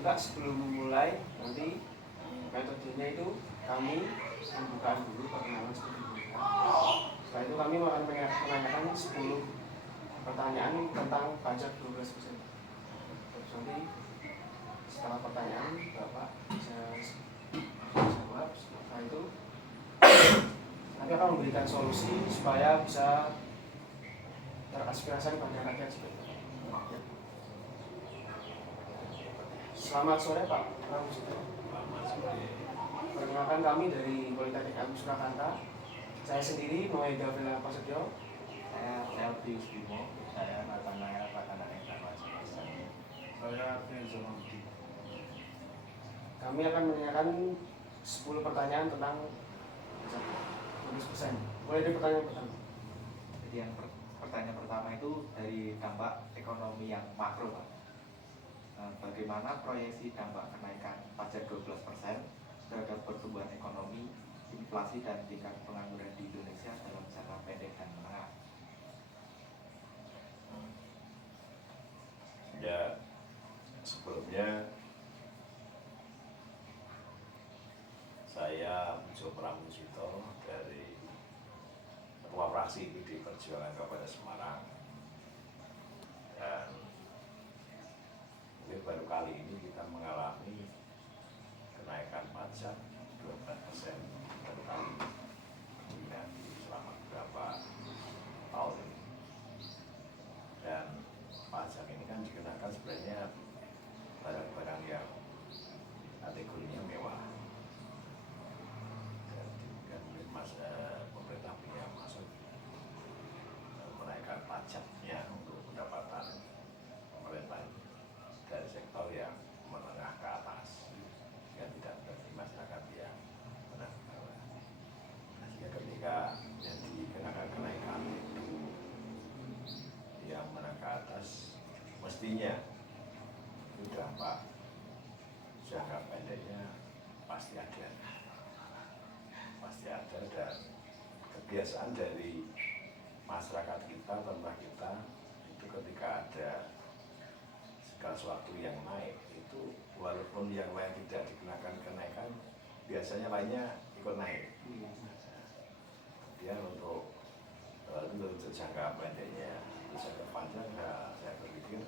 juga sebelum memulai nanti metodenya itu kami pembukaan dulu perkenalan seperti ini. Setelah itu kami akan menanyakan 10 pertanyaan tentang pajak 12%. Terus nanti setelah pertanyaan Bapak bisa jawab. Setelah itu nanti akan memberikan solusi supaya bisa teraspirasi pada rakyat seperti itu. Selamat sore Pak Pramusito. Perkenalkan kami dari Politeknik Agung Surakarta. Saya sendiri Noeda Vela Prasetyo. Saya Selvius Bimo. Saya Nathanael Rakanane Dharma. Saya Kenzo Mamdi. Kami akan menanyakan 10 pertanyaan tentang 12%. Mulai dari pertanyaan pertama. Jadi yang pertanyaan pertama itu dari dampak ekonomi yang makro, Pak. Bagaimana proyeksi dampak kenaikan pajak 12% terhadap pertumbuhan ekonomi, inflasi dan tingkat pengangguran di Indonesia dalam jangka pendek dan menengah? Ya, sebelumnya saya Pujo Pramusito dari Ketua Fraksi PD Perjuangan Kabupaten Semarang, dan mungkin baru kali ini kita mengalami kenaikan pajak 12% baru kali ini selama beberapa tahun ini. Dan pajak ini kan dikenakan sebenarnya barang-barang yang kategorinya mewah. Dan pemerintah punya maksud menaikkan pajaknya untuk pendapatan pemerintah dari sektor yang menengah ke atas, yang tidak bagi masyarakat yang menengah ke bawah. Sehingga ketika yang dikenakan kenaikan itu yang menengah ke atas, mestinya itu dampak jangka pendeknya pasti ada, dan kebiasaan dari masyarakat kita, pemerintah kita itu ketika ada segala sesuatu yang naik itu, walaupun yang lain tidak dikenakan kenaikan, biasanya lainnya ikut naik. Kemudian untuk jangka pendeknya, jangka panjang, saya berpikir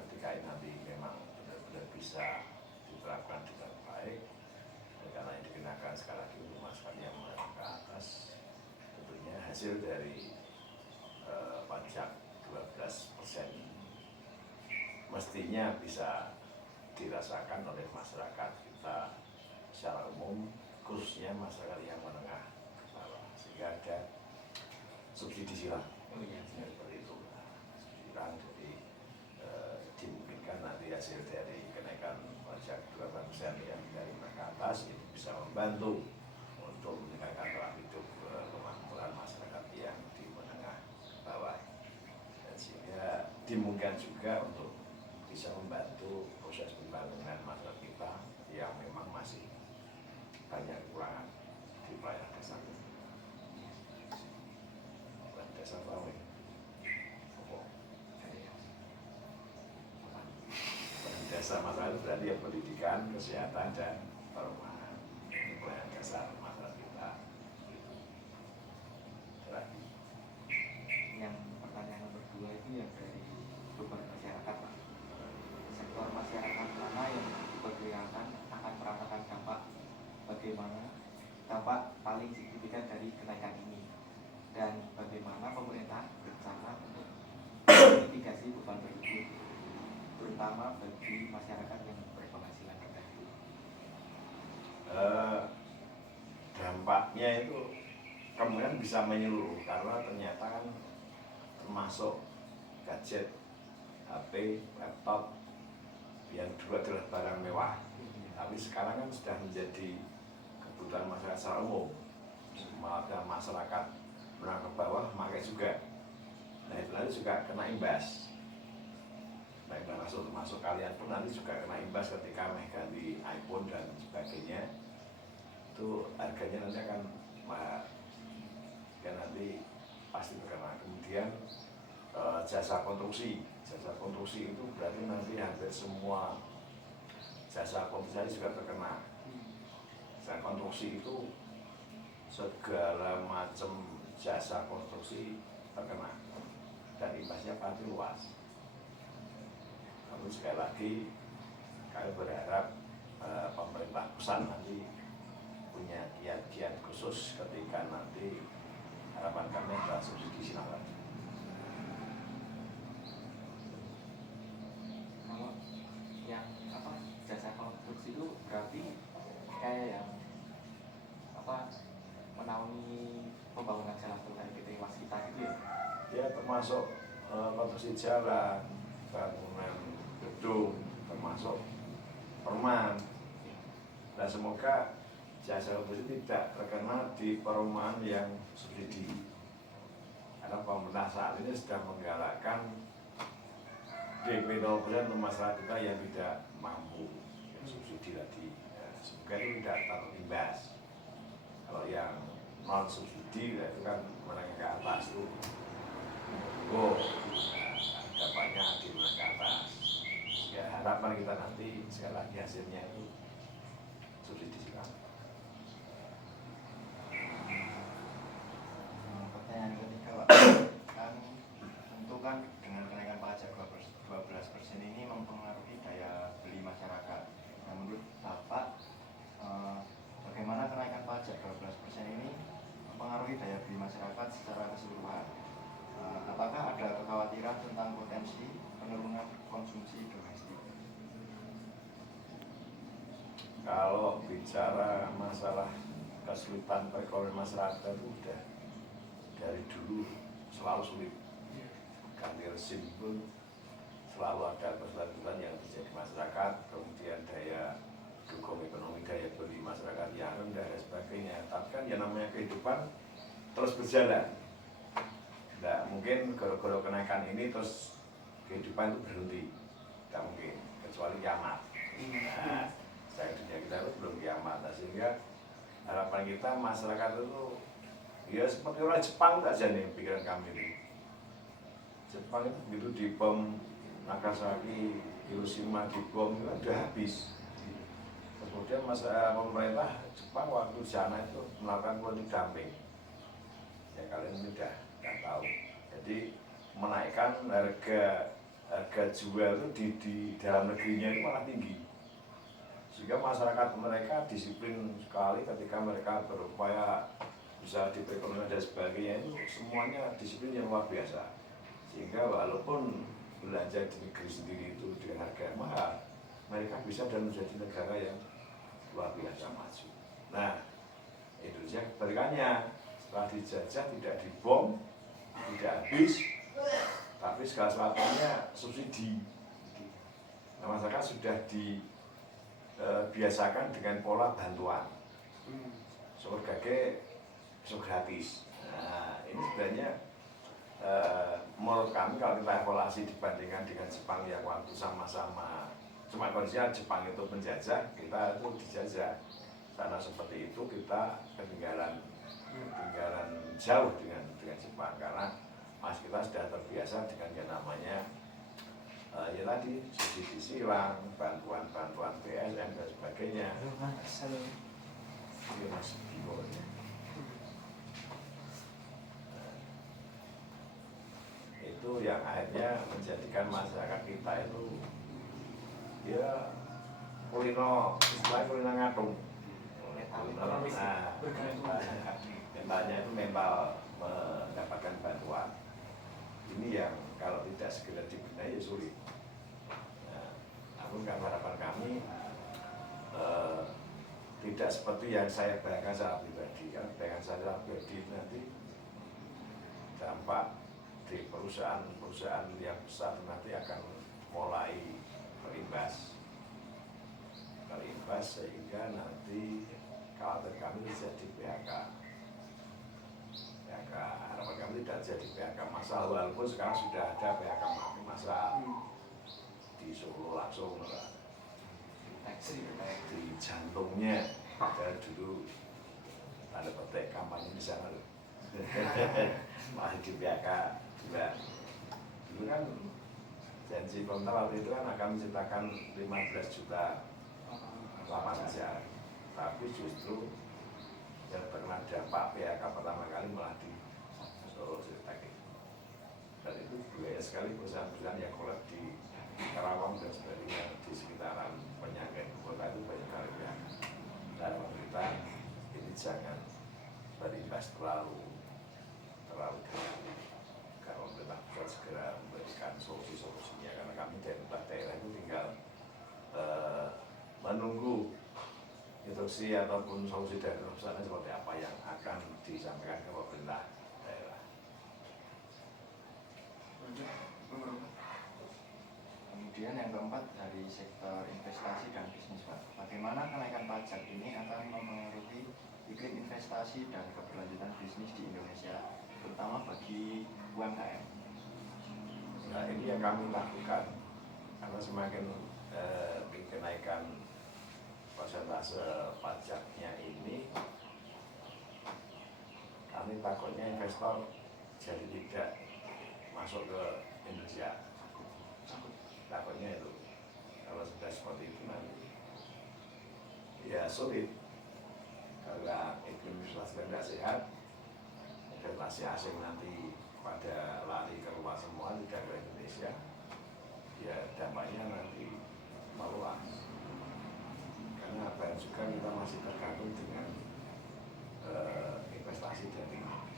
ketika ini nanti memang benar-benar bisa diterapkan dengan baik, dan karena ini dikenakan sekali lagi untuk masyarakat yang menengah ke atas, tentunya hasil dari pajak 12% mestinya bisa dirasakan oleh masyarakat kita secara umum, khususnya masyarakat yang menengah ke bawah, sehingga ada subsidi silang. Seperti itu, subsidi silang. Jadi dimungkinkan nanti hasil dari kenaikan pajak 12% yang dari menengah ke atas itu bisa membantu untuk meningkatkan taraf hidup kemakmuran masyarakat yang di menengah ke bawah, dan sehingga dimungkinkan juga untuk bisa membantu proses pembangunan masyarakat kita yang memang masih banyak kekurangan di pelayanan desa. Desa Bawe, desa masyarakat itu berarti ya pendidikan, kesehatan, dan perumahan, pelayanan dasar masyarakat kita. Yang pertanyaan nomor 2 itu yang dari beban masyarakat, Pak. Sektor masyarakat mana yang diperkirakan akan merasakan dampak, bagaimana dampak paling signifikan dari kenaikan ini, dan bagaimana pemerintah berencana untuk mitigasi beban tersebut, terutama bagi masyarakat yang berpenghasilan rendah? Dampaknya itu kemungkinan bisa menyeluruh, karena ternyata kan termasuk gadget, HP, laptop, yang dua adalah barang mewah, tapi sekarang kan sudah menjadi kebutuhan masyarakat secara umum. Malah masyarakat menengah ke bawah pakai juga. Nah itu nanti juga kena imbas. Baik termasuk kalian pun nanti juga kena imbas ketika ganti iPhone dan sebagainya. Itu harganya nanti akan nanti pasti berkena. Kemudian jasa konstruksi itu berarti nanti hampir semua jasa konstruksi juga terkena. Jasa konstruksi itu segala macam jasa konstruksi terkena dan imbasnya pasti luas. Namun sekali lagi kami berharap pemerintah pusat nanti punya kiat-kiat khusus ketika nanti harapan kami adalah subsidi silang. Kalau yang jasa konstruksi itu berarti kayak yang menaungi pembangunan jalan tol kayak PT Waskita gitu ya? Ya termasuk konstruksi jalan, bangunan gedung, termasuk perumahan. Dan semoga jasa konstruksi tidak terkena di perumahan yang subsidi. Karena pemerintah saat ini sedang menggalakkan DP 0% untuk masyarakat kita yang tidak mampu yang subsidi tadi. Ya, semoga itu tidak terimbas. Kalau yang non subsidi itu kan menengah ke atas tuh, dapatnya di menengah ke atas. Ya harapan kita nanti sekali lagi hasilnya itu subsidi silang. Pertanyaan ketiga Pak, kan tentu kan dengan kenaikan pajak 12% ini mempengaruhi daya beli masyarakat. Nah, menurut Bapak, bagaimana kenaikan pajak 12% ini mempengaruhi daya beli masyarakat secara keseluruhan? Apakah ada kekhawatiran tentang potensi penurunan konsumsi domestik? Kalau bicara masalah kesulitan perekonomian masyarakat itu udah dari dulu selalu sulit. Ganti rezim pun selalu ada kesulitan yang terjadi masyarakat, kemudian daya dukung ekonomi, daya beli masyarakat yang rendah dan sebagainya. Tapi kan yang namanya kehidupan terus berjalan. Tidak mungkin gara-gara kenaikan ini terus kehidupan itu berhenti. Tidak mungkin, kecuali kiamat. Nah, saya dunia kita itu belum kiamat, sehingga harapan kita masyarakat itu ya seperti orang Jepang saja nih pikiran kami ini. Jepang itu begitu dibom Nagasaki, Hiroshima dibom itu sudah habis. Kemudian pemerintah Jepang waktu di sana itu melakukan politik dumping. Ya kalian ini sudah tahu. Jadi menaikkan harga jual itu di dalam negerinya itu malah tinggi. Sehingga masyarakat mereka disiplin sekali ketika mereka berupaya bisa di perekonomian dan sebagainya, itu semuanya disiplin yang luar biasa. Sehingga walaupun belanja di negeri sendiri itu dengan harga yang mahal, mereka bisa dan menjadi negara yang luar biasa maju. Nah, Indonesia kebalikannya, setelah dijajah tidak dibom, tidak habis, tapi segala sesuatunya subsidi. Nah, masyarakat sudah dibiasakan dengan pola bantuan, sumber gage, gratis. Nah, ini sebenarnya menurut kami kalau kita evaluasi dibandingkan dengan Jepang yang waktu sama-sama, cuma kondisinya Jepang itu penjajah, kita itu dijajah. Karena seperti itu kita ketinggalan jauh dengan Jepang, karena kita sudah terbiasa dengan yang namanya ya tadi subsidi silang, bantuan PSN dan sebagainya. Itu yang akhirnya menjadikan masyarakat kita itu ya kulino, istilahnya kulino ngatung. Mentalnya itu mental mendapatkan bantuan. Ini yang kalau tidak segera dibenahi ya sulit. Nah, namun kan harapan kami tidak seperti yang saya bayangkan secara pribadi. Karena bayangan saya secara pribadi nanti dampak di perusahaan yang besar nanti akan mulai berimbas sehingga nanti khawatir kami jadi PHK. Harapan kami tidak jadi PHK massal, walaupun sekarang sudah ada PHK massal di Solo langsung di jantungnya. Ada dulu ada petik kampanye di sana loh. Masih di PHK juga. Dulu kan janji pemerintah waktu itu kan akan menciptakan 15 juta lapangan kerja. Tapi justru yang terkena dampak PHK pertama kali malah di Solo Sirtek. Dan itu banyak sekali perusahaan-perusahaan yang kolab di Karawang dan sebagainya, di sekitaran penyangga ibu kota itu banyak kali PHK. Dan pemerintah ini jangan berimbas terlalu dalam. Kalau pemerintah pusat segera memberikan solusi-solusinya, karena kami dari daerah itu tinggal menunggu instruksi ataupun solusi dari perusahaan seperti apa yang akan disampaikan ke pemerintah daerah. Kemudian yang keempat dari sektor investasi dan bisnis, Pak. Bagaimana kenaikan pajak ini akan mempengaruhi iklim investasi dan keberlanjutan bisnis di Indonesia, terutama bagi UMKM? Nah, ini yang kami lakukan, karena semakin kenaikan persentase pajaknya ini, kami takutnya investor jadi tidak masuk ke Indonesia. Takutnya itu, kalau sudah seperti itu nanti ya sulit, karena iklim investasi tidak sehat, investasi asing nanti pada lari keluar semua, tidak ke Indonesia, ya dampaknya nanti meluas. Karena apa juga kita masih tergantung dengan investasi dari luar.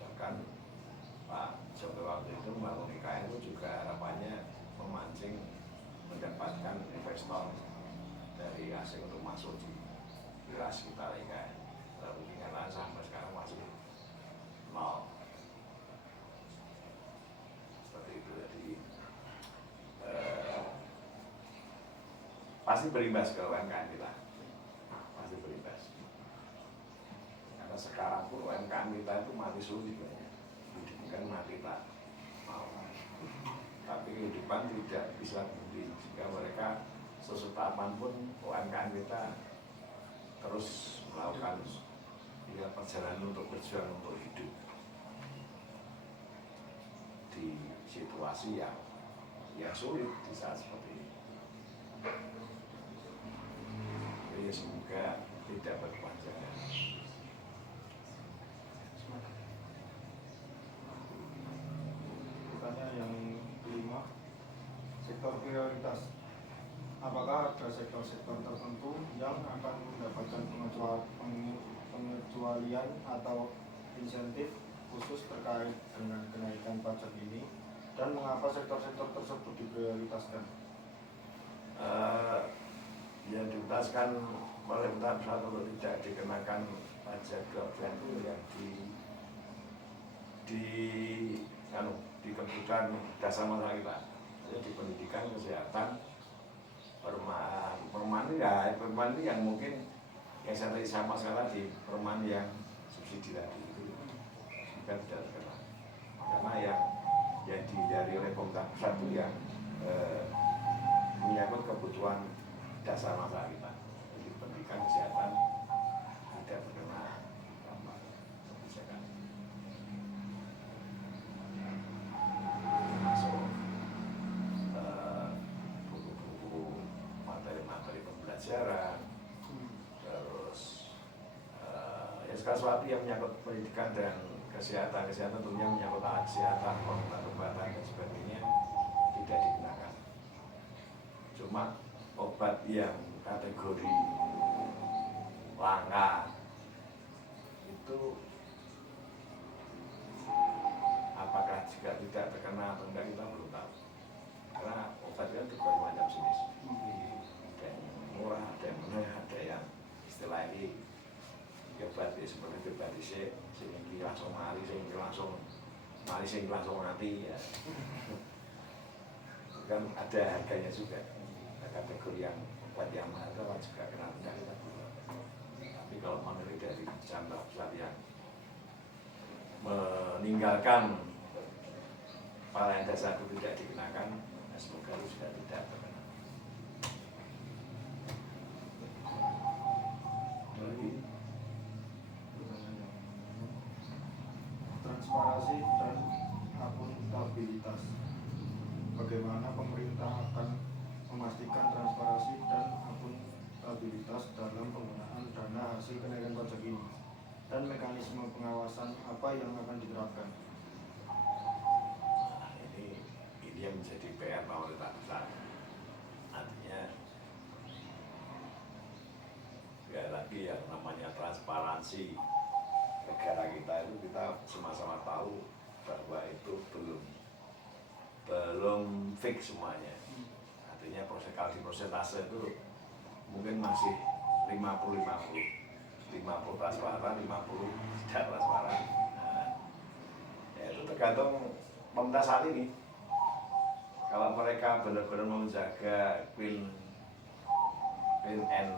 Bahkan Pak Jokowi waktu itu membangun IKN itu juga harapannya memancing mendapatkan investor dari asing untuk masuk di wilayah kita IKN. Tapi kenyataan sampai sekarang masih nol. Seperti itu, jadi pasti berimbas ke UMKM kita, pasti berimbas. Karena sekarang pun UMKM kita itu mati suri banyak, bukan mati tak mau. Tapi kehidupan tidak bisa berhenti, jika mereka sesuatu pun UMKM kita terus melakukan perjalanan untuk berjuang untuk hidup di situasi yang sulit di saat seperti ini. Jadi semoga tidak berkepanjangan. Pertanyaan yang kelima, sektor prioritas. Apakah ada sektor-sektor tertentu yang akan mendapatkan pengecualian atau insentif khusus terkait dengan kenaikan pajak ini, dan mengapa sektor-sektor tersebut diprioritaskan? Yang diprioritaskan oleh pemerintah untuk tidak dikenakan pajak kewajiban itu yang di kebutuhan dasar masyarakat kita, di pendidikan, kesehatan, perumahan itu yang mungkin yang saya tadi sama sekali di perumahan yang subsidi tadi itu juga tidak terkena, karena yang dihindari oleh pemerintah pusat itu yang menyangkut kebutuhan dasar masyarakat kita, jadi pendidikan, kesehatan tidak terkena dampak kebijakan. Masuk buku-buku, materi-materi pembelajaran, terus ya segala sesuatu yang menyangkut pendidikan dan kesehatan tentunya menyangkut alat kesehatan, obat-obatan dan sebagainya tidak digunakan. Cuma obat yang kategori langka itu apakah juga tidak terkena atau enggak kita belum tahu, karena obat itu berbagai macam jenis, ada yang murah, ada yang menengah, ada yang istilah ini obat seperti obat sing langsung mari, sing langsung mati ya. Kan ada harganya juga, ada kategori yang obat yang mahal juga kena denda kita. Tapi kalau menurut dari jumlah besar yang meninggalkan para yang dasar itu tidak dikenakan, semoga itu sudah tidak terkena. Transparansi dan akuntabilitas. Bagaimana pemerintah akan memastikan transparansi dan akuntabilitas dalam penggunaan dana hasil kenaikan pajak ini, dan mekanisme pengawasan apa yang akan diterapkan. Nah, ini yang menjadi PR pemerintah pusat. Artinya sekali lagi yang namanya transparansi negara kita itu kita sama-sama tahu bahwa itu belum fix semuanya. Artinya kalau di persentase itu mungkin masih 50-50, 50 transparan, 50 tidak transparan. Nah, ya itu tergantung pemerintah saat ini. Kalau mereka benar-benar menjaga clean and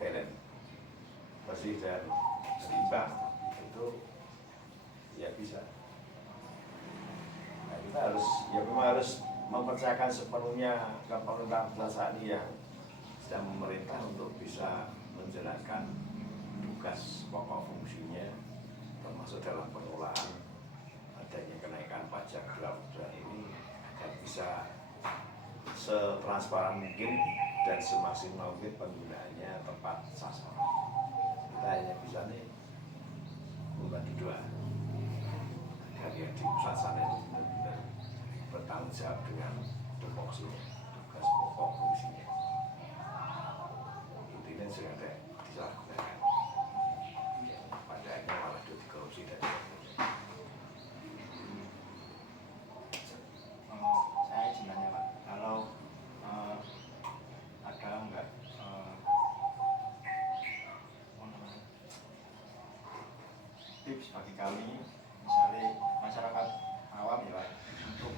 balance, bersih dan seimbang, itu ya bisa. Nah, kita harus mempercayakan sepenuhnya ke pemerintah pusat saat ini yang sedang memerintah untuk bisa menjalankan tugas pokok fungsinya, termasuk dalam pengelolaan adanya kenaikan pajak bulan ini, agar bisa setransparan mungkin dan semaksimal mungkin penggunaannya tepat sasaran. Kita hanya bisa membantu doa agar yang di pusat sana itu benar-benar bertanggung jawab dengan tupoksinya, tugas pokok fungsinya. Intinya sudah ada disalahgunakan, padahalnya malah dikorupsi dan sebagainya. Saya izin tanya Pak, kalau ada enggak tips bagi kami, misalnya masyarakat awam ya Pak, untuk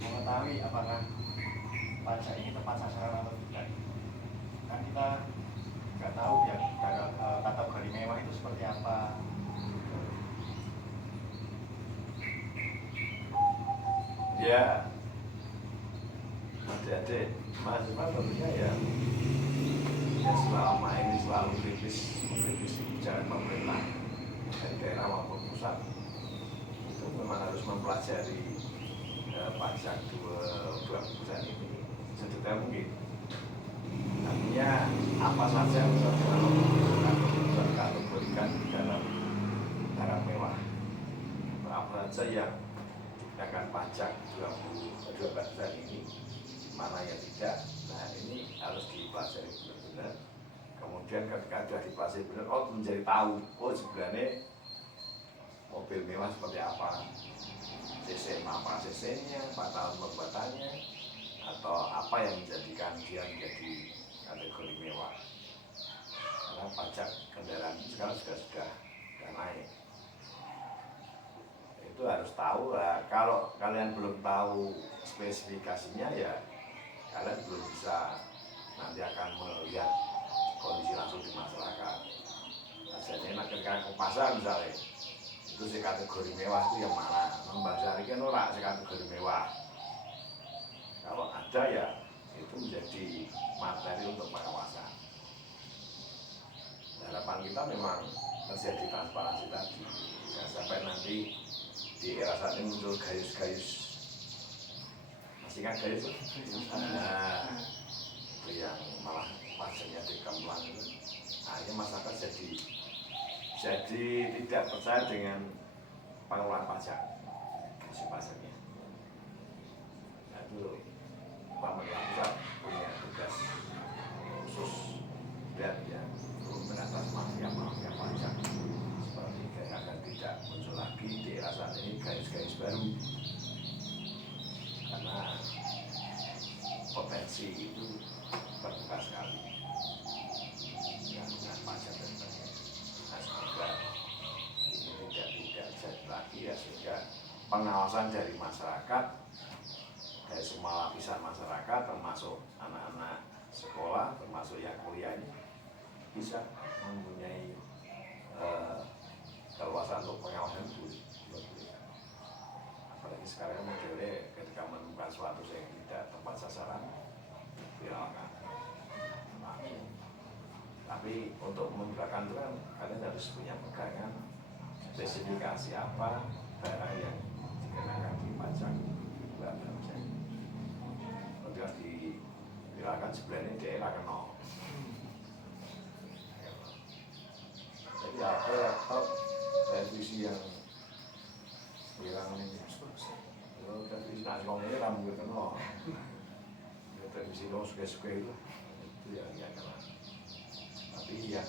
mengetahui apakah pajak ini tepat sasaran atau tidak. Kan kita nggak tahu ya kategori mewah itu seperti apa. Ya, adik-adik mahasiswa tentunya ya selama ini selalu mengkritisi kebijakan pemerintah dari daerah maupun pusat, itu memang harus mempelajari pajak 20% ini sedetail mungkin. Artinya apa saja yang bisa dikategorikan di dalam barang mewah, apa saja yang dikenakan pajak 12% ini, mana yang tidak. Nah, ini harus dipelajari benar-benar. Kemudian ketika sudah dipelajari benar, menjadi tahu, sebenarnya mobil mewah seperti apa, CC apa CC-nya, 4 tahun pembuatannya, atau apa yang menjadikan dia menjadi kategori mewah. Karena pajak kendaraan sekarang sudah naik. Itu harus tahu lah. Kalau kalian belum tahu spesifikasinya, ya kalian belum bisa nanti akan melihat kondisi langsung di masyarakat. Biasanya ketika ke pasar misalnya, itu si kategori mewah itu yang mana? Membaca ini kan orang si kategori mewah. Kalau ada ya itu menjadi materi untuk pengawasan. Harapan kita memang terjadi transparansi tadi. Jangan sampai nanti di era saat ini muncul gayus-gayus. Masih kan gayus? Nah, itu yang malah pajaknya dikemplang itu. Akhirnya masyarakat jadi tidak percaya dengan pengelolaan pajak, hasil pajaknya. Nah, itu pemerintah pusat punya tugas khusus dan yang memberantas mafia pajak seperti itu, agar tidak muncul lagi di era saat ini gayus-gayus baru, karena potensi itu terbuka sekali dengan pajak dan sebagainya. Nah, semoga ini tidak jadi lagi ya, sehingga pengawasan dari masyarakat, dari semua lapisan masyarakat, termasuk anak-anak sekolah, termasuk yang kuliah ini, bisa mempunyai keluasan untuk pengawasan itu. Apalagi sekarang modelnya ketika menemukan suatu yang tidak tepat sasaran, viralkan langsung. Tapi untuk memviralkan itu kan kalian harus punya pegangan spesifikasi apa barang yang dikenakan di pajak. silakan sebenarnya daerah kena. Jadi apa laptop televisi yang bilang ini kalau televisi nangkongnya rambut kena. Televisi dong suka-suka itu yang kena. Tapi yang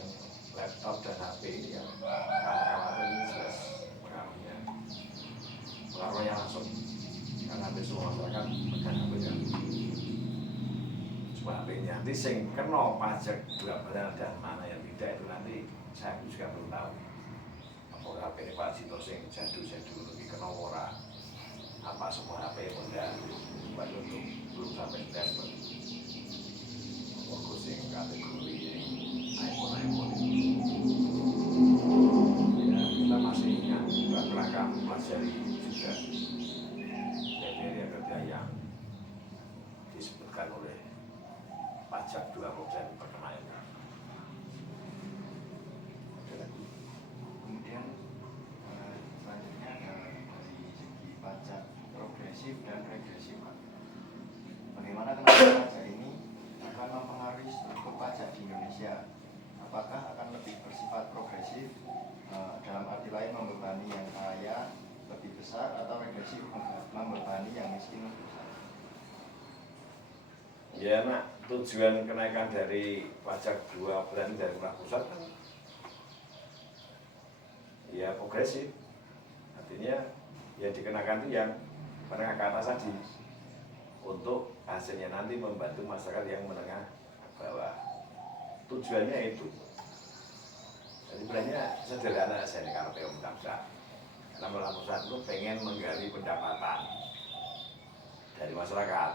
laptop dan HP ini yang kamera ini jelas pengaruhnya langsung karena hampir semua masyarakat pegang HP kan. Cuma HP-nya nanti sing kena pajak dua benar dan mana yang tidak itu nanti saya juga belum tahu. Apakah HP ini Pak Cito sing jadul lebih kena ora? Apa semua HP udah belum sampai tes fokus yang kategori iPhone ya kita masih ingat kerangka pelajari juga kriteria kerja yang disebutkan oleh pajak 2% perkembangan. Kemudian selanjutnya dari segi pajak progresif dan regresif, Pak. Bagaimana kenaikan pajak ini akan mempengaruhi struktur pajak di Indonesia? Apakah akan lebih bersifat progresif dalam arti lain membebani yang kaya lebih besar atau regresif membebani yang miskin lebih besar? Ya nak, tujuan kenaikan dari pajak 2% dari pusat kan ya progresif. Artinya ya dikenakan itu yang menengah ke atas tadi untuk hasilnya nanti membantu masyarakat yang menengah ke bawah. Tujuannya itu. Jadi sebenarnya sederhana saya ini kalau pemerintah pusat. Karena pemerintah pusat itu pengen menggali pendapatan dari masyarakat.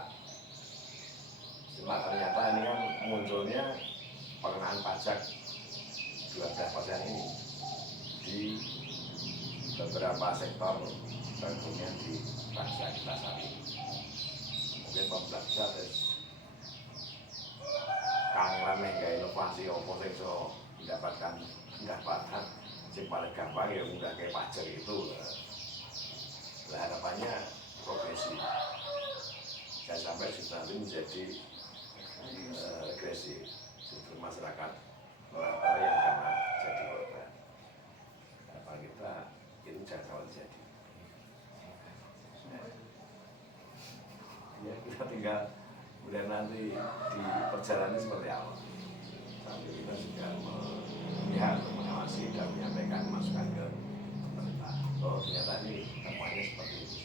Cuma ternyata ini kan munculnya pengenaan pajak 12% ini di beberapa sektor tentunya di bangsa kita saat ini. Mungkin pemerintah pusat terus kangen gaya inovasi opo sing iso mendapatkan pendapatan yang paling gampang ya udah kayak pajak itu. Lah harapannya progresif. Saya sampai nanti menjadi regresif. Justru masyarakat merata yang karena jadi korban. Harapan kita itu jangan sampai terjadi. Ya kita tinggal kemudian nanti di perjalanan seperti apa. Sambil kita juga melihat, mengawasi dan menyampaikan masukan ke pemerintah. Oh ternyata ini temuannya seperti itu.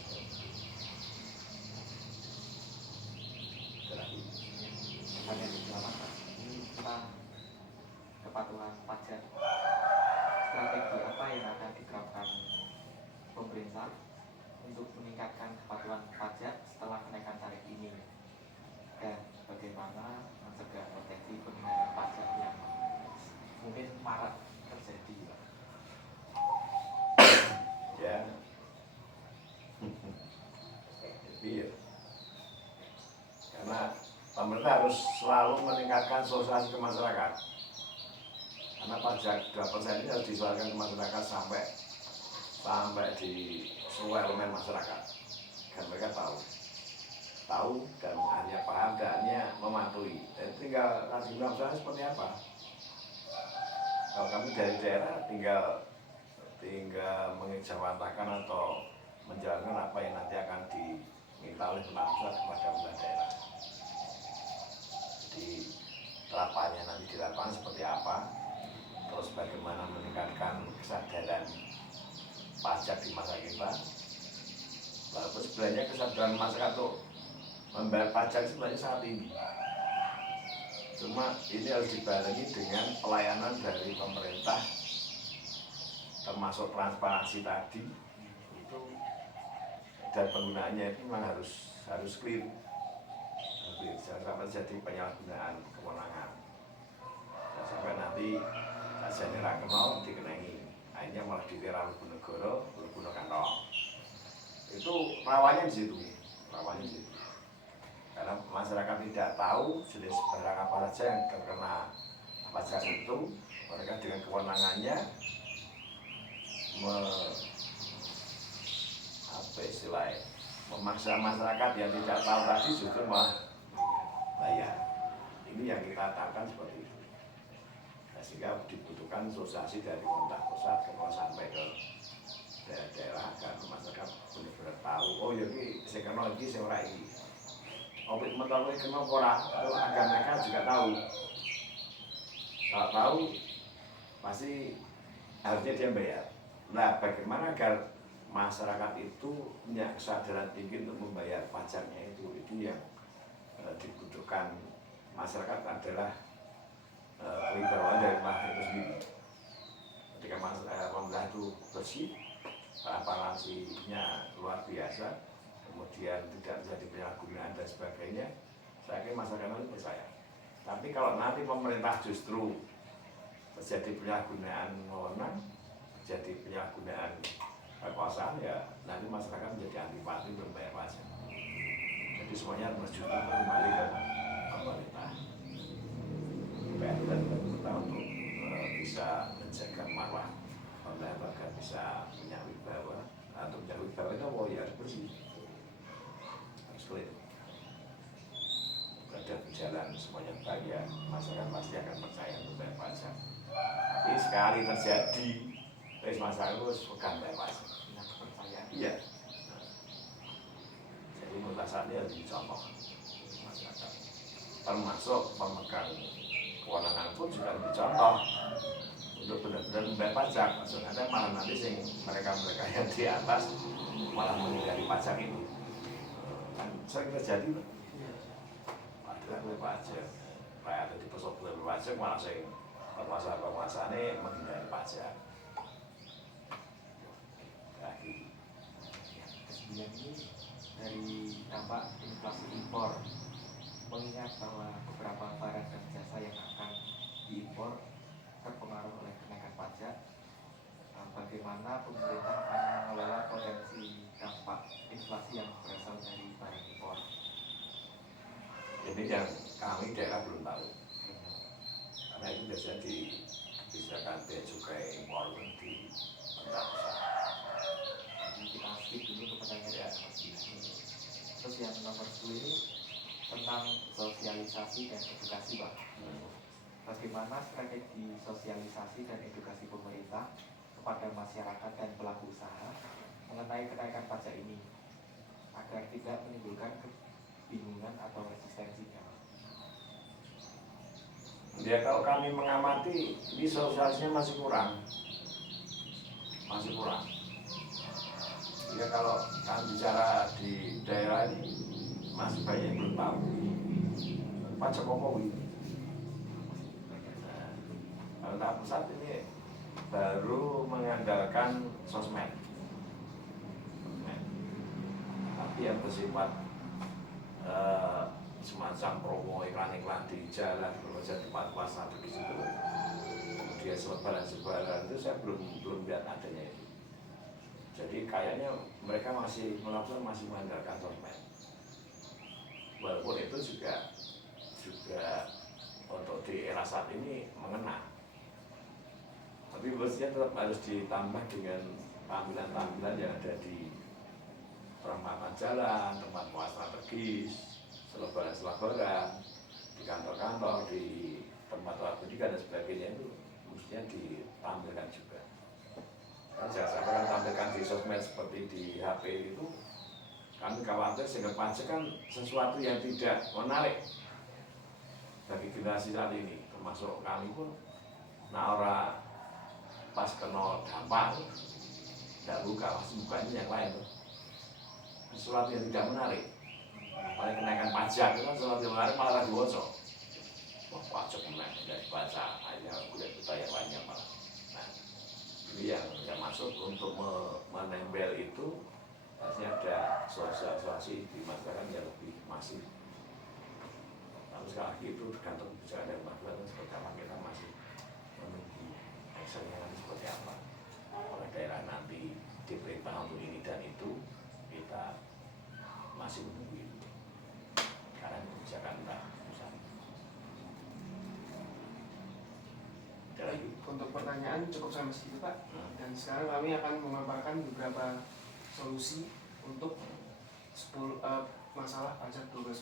Hanya diselamatkan ini tentang kepatuhan pajak. Strategi apa yang akan diterapkan pemerintah untuk meningkatkan kepatuhan pajak setelah kenaikan tarif ini, dan bagaimana mencegah potensi pengenaan pajak yang mungkin marak terjadi, Pak? Ya, jadi karena pemerintah harus selalu meningkatkan sosialisasi ke masyarakat. Karena pajak 2% ini harus disuarakan ke masyarakat sampai di seluruh elemen masyarakat. Dan mereka tahu dan hanya paham dan hanya mematuhi. Dan tinggal nanti bilang seperti apa. Kalau kami dari daerah tinggal mengejawantakan atau menjalankan apa yang nanti akan diminta oleh pemerintah pusat kepada pemerintah daerah. Jadi terapannya nanti di lapangan seperti apa, terus bagaimana meningkatkan kesadaran pajak di masa kita. Walaupun sebenarnya kesadaran masyarakat untuk membayar pajak sebenarnya sangat tinggi. Cuma ini harus dibarengi dengan pelayanan dari pemerintah, termasuk transparansi tadi itu, dan penggunaannya itu memang harus clear. Jangan sampai terjadi penyalahgunaan kewenangan. Jangan sampai nanti sajane ra kenal dikenai, akhirnya malah diterang Bojonegoro, Bojonegoro kantong. Itu rawannya di situ. Karena masyarakat tidak tahu jenis barang apa saja yang terkena pajak itu, mereka dengan kewenangannya memaksa masyarakat yang tidak tahu tadi justru malah bayar. yang kita katakan seperti itu. Nah, sehingga dibutuhkan sosialisasi dari pemerintah pusat sampai ke daerah-daerah agar masyarakat benar-benar tahu, oh ya ini saya kenal lagi, saya ora ini. Opit mengetahui kenal ora, itu agar mereka juga tahu. Kalau tahu pasti harusnya dia bayar. Nah, bagaimana agar masyarakat itu punya kesadaran tinggi untuk membayar pajaknya itu yang dibutuhkan. Masyarakat adalah kewibawaan dari masyarakat itu sendiri. Ketika pemerintah itu bersih, transparansinya luar biasa, kemudian tidak menjadi penyalahgunaan dan sebagainya, saya kira masyarakat itu percaya. Tapi kalau nanti pemerintah justru terjadi penyalahgunaan wewenang, terjadi penyalahgunaan kekuasaan, ya nanti masyarakat menjadi antipati membayar pajak. Jadi semuanya menuju kembali ke pemerintah. PR dan pemerintah untuk bisa menjaga marwah pemerintah agar bisa punya wibawa. Untuk punya wibawa itu ya harus bersih, harus clear. Ada berjalan semuanya baik, ya masyarakat pasti akan percaya untuk bayar pajak. Tapi sekali terjadi, terus masyarakat harus pegang bayar pajak. Iya. Jadi mutasannya harus dicontoh masyarakat. Termasuk pemegang kewenangan pun juga dicontoh untuk benar-benar membayar pajak. Maksudnya ada malah nanti mereka yang di atas malah menghindari pajak itu. Kan sering terjadi loh. Adalah oleh pajak. Kayak ada di pesawat oleh pajak malah penguasa-penguasanya menghindari pajak. Kemudian ini dari dampak inflasi impor, mengingat bahwa beberapa barang dan jasa yang akan diimpor terpengaruh oleh kenaikan pajak, bagaimana pemerintah akan mengelola potensi dampak inflasi yang berasal dari barang impor? Ini yang kami daerah belum tahu, karena itu biasanya disediakan bea cukai impor di pemerintah pusat. Kita skip dulu ke pertanyaan ya. Terus yang nomor 10 ini tentang sosialisasi dan edukasi, Pak. Bagaimana strategi sosialisasi dan edukasi pemerintah kepada masyarakat dan pelaku usaha mengenai kenaikan pajak ini agar tidak menimbulkan kebingungan atau resistensinya? Ya kalau kami mengamati ini sosialisasinya masih kurang. Ya kalau kami bicara di daerah ini masih banyak yang belum tahu pajak Jokowi. Kalau tahap pusat ini baru mengandalkan sosmed. Tapi yang bersifat semacam promo iklan-iklan di jalan, bekerja di tempat strategis itu, kemudian selebaran itu saya belum lihat adanya itu. Jadi kayaknya mereka masih mengandalkan sosmed. Walaupun itu juga untuk di era saat ini mengena. Tapi mestinya tetap harus ditambah dengan tampilan-tampilan yang ada di perempatan jalan, tempat strategis, selebaran-selebaran, di kantor-kantor, di tempat pendidikan dan sebagainya, itu mestinya ditampilkan juga. Kan jangan sampai kan tampilkan di sosmed seperti di HP itu, kami khawatir sehingga pajak kan sesuatu yang tidak menarik bagi generasi saat ini, termasuk kami pun. Nah orang pas kena dampak tidak buka, masih bukanya yang lain tuh. Sesuatu yang tidak menarik. Paling kenaikan pajak itu kan sesuatu yang menarik malah diwaca. Wah pajak menaik, tidak dibaca, hanya kuliah kita yang lainnya malah. Nah ini yang masuk untuk menempel itu pasti ada sosialisasi di masyarakat yang lebih masif. Tapi sekali lagi itu tergantung kebijakan dari masyarakat seperti apa, kita masih menunggu actionnya nanti seperti apa. Oleh daerah nanti diperintah untuk ini dan itu, kita masih menunggu itu. Karena kebijakan tak pusat. Ada lagi? Untuk pertanyaan cukup sampai situ Pak. Dan sekarang kami akan memaparkan beberapa solusi untuk masalah pajak 12%.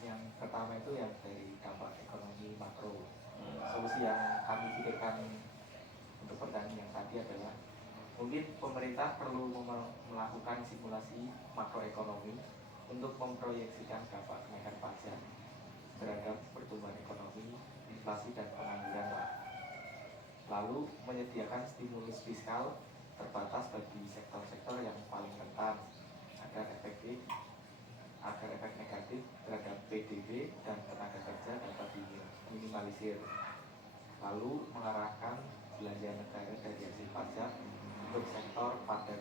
Yang pertama itu yang dari dampak ekonomi makro. Solusi yang kami pikirkan untuk pertanyaan yang tadi adalah mungkin pemerintah perlu melakukan simulasi makroekonomi untuk memproyeksikan dampak kenaikan pajak terhadap pertumbuhan ekonomi, inflasi, dan pengangguran, Pak. Lalu menyediakan stimulus fiskal terbatas bagi sektor-sektor yang paling rentan agar efek negatif terhadap PDB dan tenaga kerja dapat diminimalisir. Lalu mengarahkan belanja negara dari hasil pajak untuk sektor padat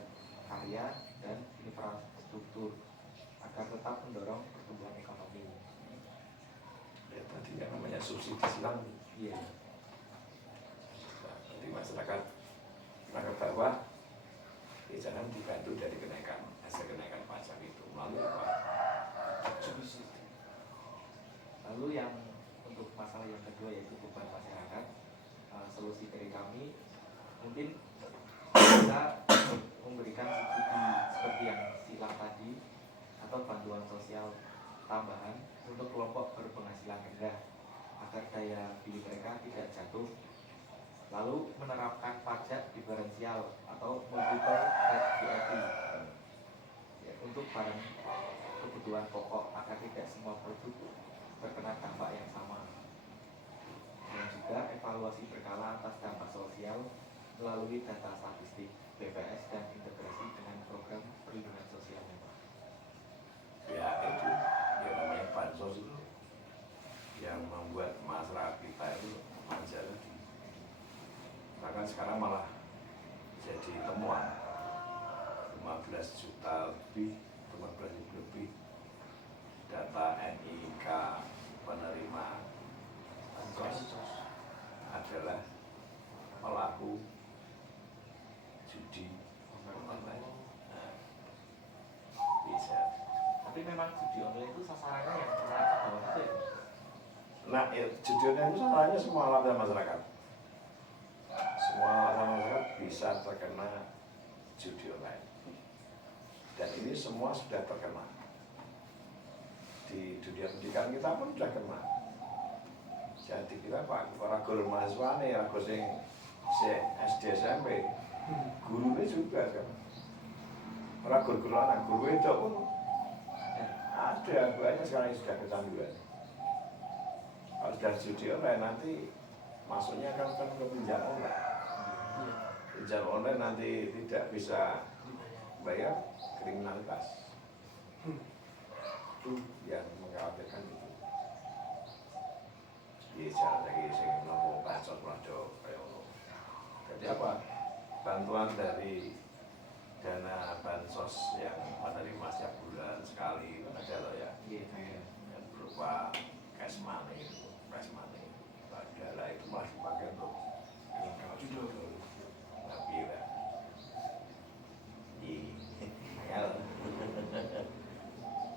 karya dan infrastruktur agar tetap mendorong pertumbuhan ekonomi. Ya, tadi yang namanya subsidi silang. Iya. Nah, nanti masyarakat menengah bawah ya jangan dibantu dari hasil kenaikan pajak itu melalui apa? Subsidi. Lalu yang untuk masalah yang kedua yaitu beban masyarakat, solusi dari kami mungkin kita memberikan subsidi seperti yang silang tadi atau bantuan sosial tambahan untuk kelompok berpenghasilan rendah agar daya beli mereka tidak jatuh. Lalu menerapkan pajak diferensial atau multiple tax VAT ya, untuk barang kebutuhan pokok agar tidak semua produk terkena dampak yang sama. Dan juga evaluasi berkala atas dampak sosial melalui data statistik BPS dan integrasi dengan program perlindungan sosialnya, Pak. Ya itu yang namanya bansos itu yang membuat masyarakat kita itu manja lagi. Bahkan sekarang malah jadi temuan 15 juta lebih, 15.000 lebih data NIK penerima bansos adalah pelaku judi online. Nah, bisa. Tapi memang judi online itu sasarannya yang menengah ke bawah itu ya? Nah, ya, judi online itu sasarannya semua lapisan masyarakat. Semua lapisan masyarakat bisa terkena judi online. Dan ini semua sudah terkena. Di dunia pendidikan kita pun sudah kena. Jadi kita Pak, para guru mahasiswa nih, aku sing SD SMP, gurunya juga kan. Para guru anak guru itu pun ada banyak sekarang yang sudah kecanduan. Kalau sudah judi online nanti masuknya kan ke pinjam online. Pinjam online nanti tidak bisa bayar, kriminalitas. Itu yang mengkhawatirkan itu. Iya, cara lagi sing nopo bansos rodo kayak ngono. Jadi apa? Bantuan dari dana bansos yang menerima setiap bulan sekali ada loh ya. Iya. Yang berupa cash money, padahal itu malah dipakai untuk judul tapi ya. Iya.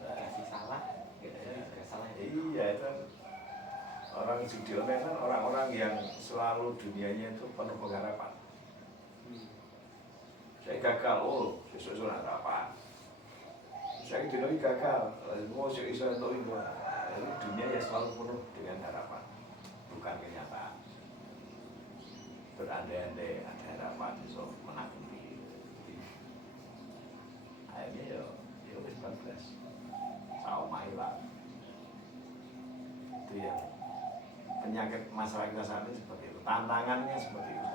Kasih salah, gitu juga salah ya. Iya, itu orang judi online kan orang-orang yang selalu dunianya itu penuh pengharapan. Saya gagal, oh, sesuatu harapan. Saya tidak gagal, mau iso untuk itu. Dunia ya selalu penuh dengan harapan, bukan kenyataan. Berandai-andai ada harapan, so menakutkan. Akhirnya ya wis bablas. Saumai lah. Itu yang penyakit masyarakat kita saat ini seperti itu, tantangannya seperti itu.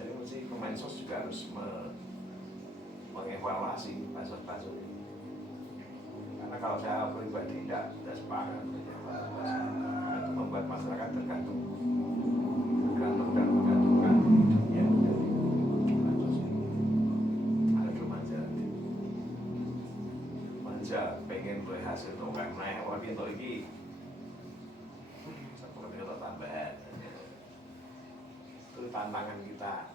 Jadi mesti Kemensos juga harus mengevaluasi bansos-bansos ini. Karena kalau saya pribadi tidak sepakat karena itu membuat masyarakat tergantung dan menggantungkan dunia dari bansos ini. Ada manja pengen boleh hasil tongkang naik, wah pintu ini tambahan. Itu tantangan kita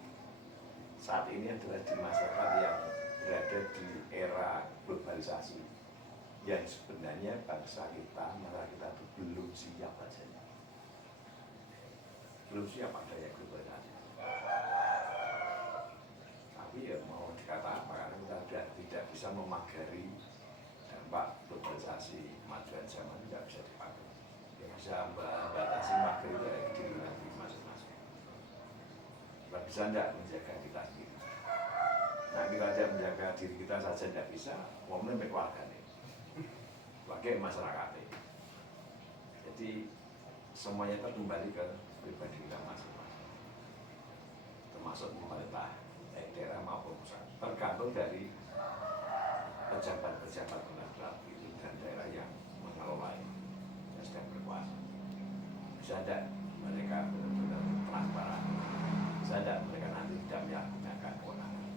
saat ini adalah di masyarakat yang berada di era globalisasi yang sebenarnya bangsa kita, masyarakat kita itu belum siap aja. Belum siap adanya globalisasi. Tapi ya mau dikata apa, karena kita tidak bisa memagari dampak globalisasi kemajuan bisa membatasi mager itu dari diri nanti masing-masing. Kita bisa tidak menjaga kita sendiri. Nah kita tidak menjaga diri kita saja tidak bisa, wong sampai keluarga nih, sebagai masyarakat nih. Jadi semuanya itu kembali ke pribadi kita masing-masing, termasuk pemerintah daerah maupun pusat, tergantung dari pejabat-pejabat itu dan daerah yang mengelola yang sedang berkuasa. Bisa tidak mereka benar-benar transparan, bisa tidak mereka nanti tidak menyalahgunakan kewenangan,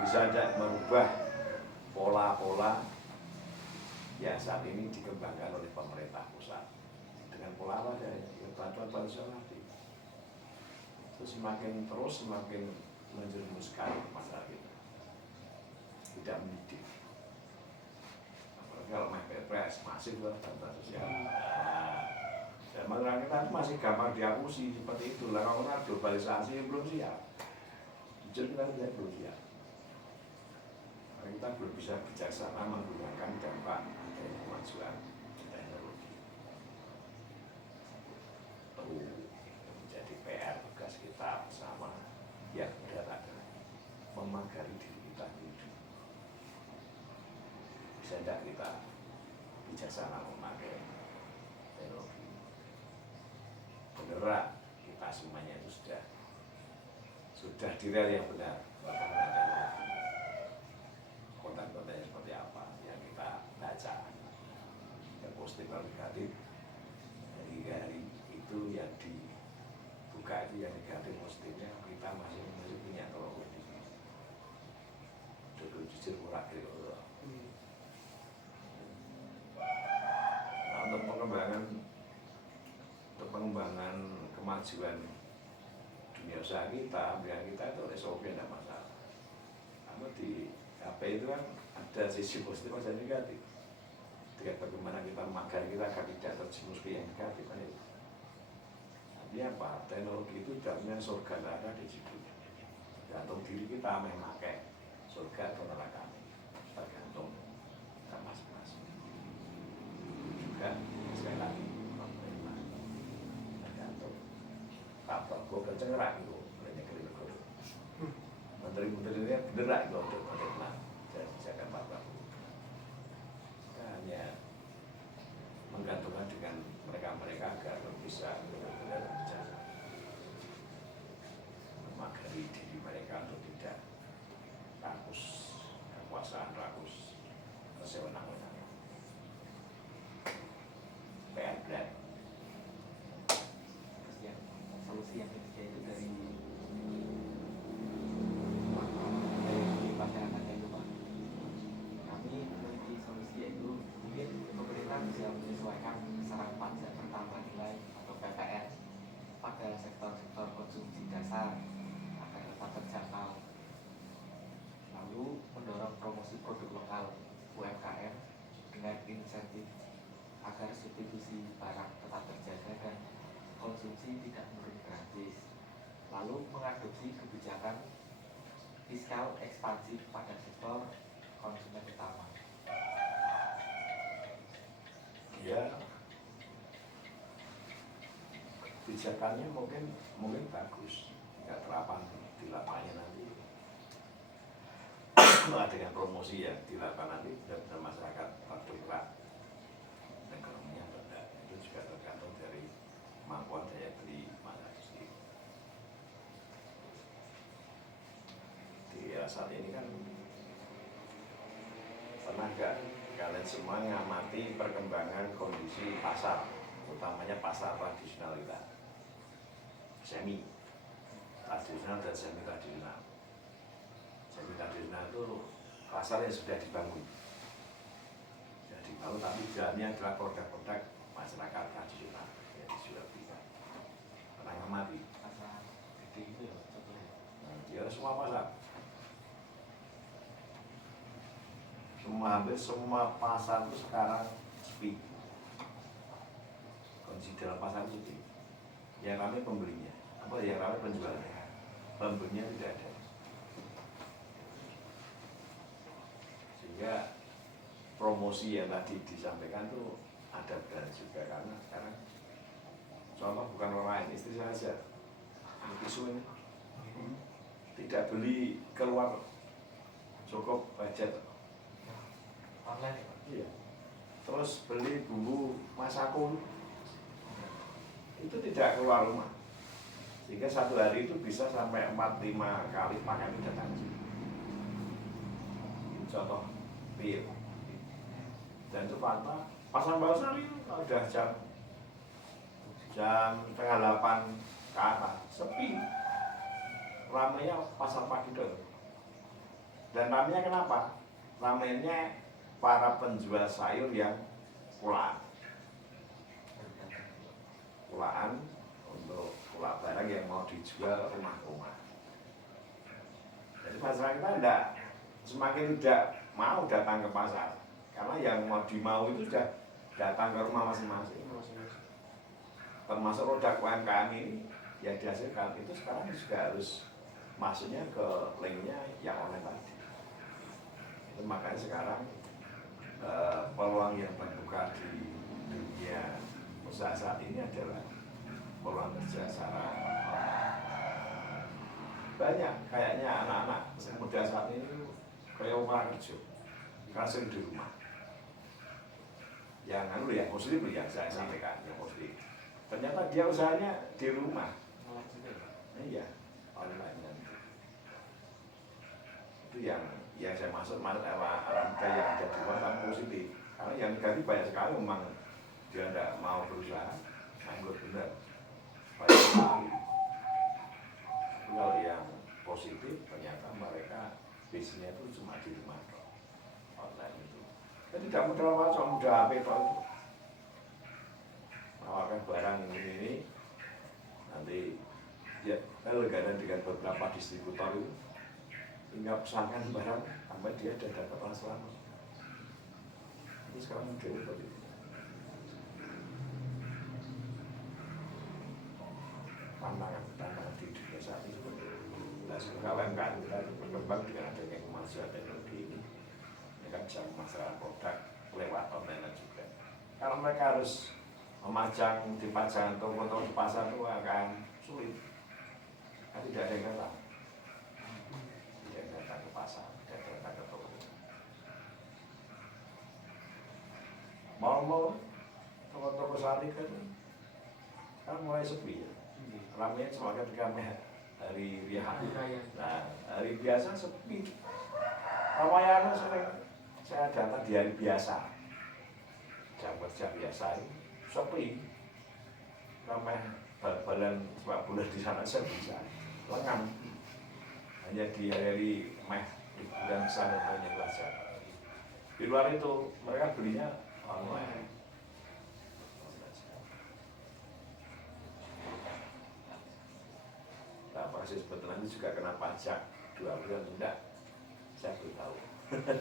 bisa tidak merubah pola-pola yang saat ini dikembangkan oleh pemerintah pusat dengan pola apa adanya, bantuan nanti itu semakin menjerumuskan masyarakat kita, tidak mendidik. Apalagi kalau main PPS masif lah bantuan sosial. Nah, dan masyarakat kita itu masih gampang diakusi seperti itu lah. Kalau kita globalisasi belum siap, jujur kita tidak belum siap. Karena kita belum bisa bijaksana menggunakan dampak dari kemajuan teknologi. Itu menjadi PR tugas kita bersama yang berat adalah memagari diri kita hidup. Bisa tidak kita bijaksana memakai teknologi? Beneran kita semuanya itu sudah di rel yang benar menggunakan teknologi. Konten-kontennya seperti apa yang kita baca, yang positif atau negatif, hari-hari itu yang dibuka itu yang negatif positifnya kita masih punya kalau jujur murah gitu. Nah, untuk pengembangan kemajuan dunia usaha kita itu SOP tidak masalah. Karena di HP itu kan ada sisi positif dan negatif. Dengan bagaimana kita memakai kita agar tidak terjerumus ke yang negatif kan itu. Artinya apa? Teknologi itu dalamnya surga neraka di situ. Tergantung diri kita memakai surga atau neraka. Tergantung kita masing-masing. Juga sekali lagi pemerintah. Tergantung. Tak perlu kecengerak itu, banyak keliru. Menteri-menterinya beneran itu untuk pemerintah dan kebijakan Pak Prabowo. Kita hanya menggantungkan dengan mereka-mereka agar bisa benar-benar bicara, memagari diri mereka untuk tidak rakus kekuasaan, rakus kesewenang-wenangan. PR berat. Terus yang solusi yang ketiga itu dari masyarakat yang lupa. Kami memiliki solusi yaitu mungkin pemerintah bisa menyesuaikan besaran pajak bertambah nilai atau PPN pada sektor-sektor konsumsi dasar agar tetap terjangkau. Lalu mendorong promosi produk lokal UMKM dengan insentif agar substitusi barang tetap terjaga dan konsumsi tidak menurun gratis. Lalu mengadopsi kebijakan fiskal ekspansif pada sektor konsumen utama. Ya, kebijakannya mungkin bagus jika terapkan di lapangannya nanti. Dengan promosi yang dilakukan nanti benar-benar masyarakat tergerak ekonominya rendah. Itu juga tergantung dari kemampuan daya beli masyarakat sendiri. Di era saat ini kan pernah nggak kalian semua ngamati perkembangan kondisi pasar, utamanya pasar tradisional kita, semi tradisional dan semi tradisional. Semi tradisional itu pasar yang sudah dibangun, tapi jalannya adalah produk-produk masyarakat tradisional yang sudah bisa. Pernah ngamati? Pasar gede itu ya contohnya. Dia semua pasar. Hampir semua pasar itu sekarang sepi. Kondisi dalam pasar itu sepi. Yang ramai pembelinya, apa yang ramai penjualnya, pembelinya tidak ada. Sehingga promosi yang tadi disampaikan itu ada benar juga, karena sekarang contoh bukan orang lain, istri saya aja isu ini tidak beli keluar, cukup budget online ya Pak? iya. Terus beli bumbu masako itu tidak keluar rumah, sehingga satu hari itu bisa sampai 4-5 kali makan di datang. Contoh pil. Dan itu fakta. Pasar Bausari kalau udah jam setengah 8 ke atas sepi, ramainya pasar pagi dulu. Dan ramainya kenapa? Ramainya para penjual sayur yang pulang untuk pulang barang yang mau dijual rumah-rumah. Jadi masyarakat kita enggak, semakin tidak mau datang ke pasar, karena yang mau dimau itu sudah datang ke rumah masing-masing. Termasuk produk UMKM ini yang dihasilkan itu sekarang juga harus masuknya ke linknya yang online tadi. Itu makanya sekarang peluang yang terbuka di dunia usaha saat ini adalah peluang kerja secara banyak. Kayaknya anak-anak muda saat ini kayak rumah kerja kasih di rumah. Yang anu ya muslim yang saya sampaikan, yang muslim. Ternyata dia usahanya di rumah. Iya, online. Itu yang saya maksud alam yang ada di luar tapi positif. Karena yang negatif banyak sekali, memang dia tidak mau berusaha, nganggur benar. Banyak sekali. Kalau yang positif ternyata mereka bisnisnya itu cuma di rumah online itu. Jadi tidak mudah cuma mudah HP itu. Menawarkan barang ini nanti ya elegan dengan beberapa distributor itu, tinggal pesankan barang sampai dia sudah dapat transferan. Itu sekarang mudah seperti itu. Tantangan di dunia saat ini tidak semua UMKM kita berkembang dengan adanya kemajuan teknologi ini. Ini kan bisa masalah produk lewat online juga. Kalau mereka harus memajang di pajangan toko-toko di pasar itu akan sulit. Kan tidak ada yang datang. Tidak ada yang datang ke pasar, tidak ada yang datang ke toko. Mal-mal, toko-toko saat ini kan mulai sepi ya. Ramai cuma ketika hari raya. Nah, hari biasa sepi. Ramayana sering saya datang di hari biasa. Jam kerja biasa ini sepi. Ramai bal-balan sepak bola di sana saya bisa lengang. Hanya di hari liburan besar hanya saja. Di luar itu mereka belinya online. Apa sih sebetulnya juga kena pajak 2 bulan enggak? Saya belum tahu.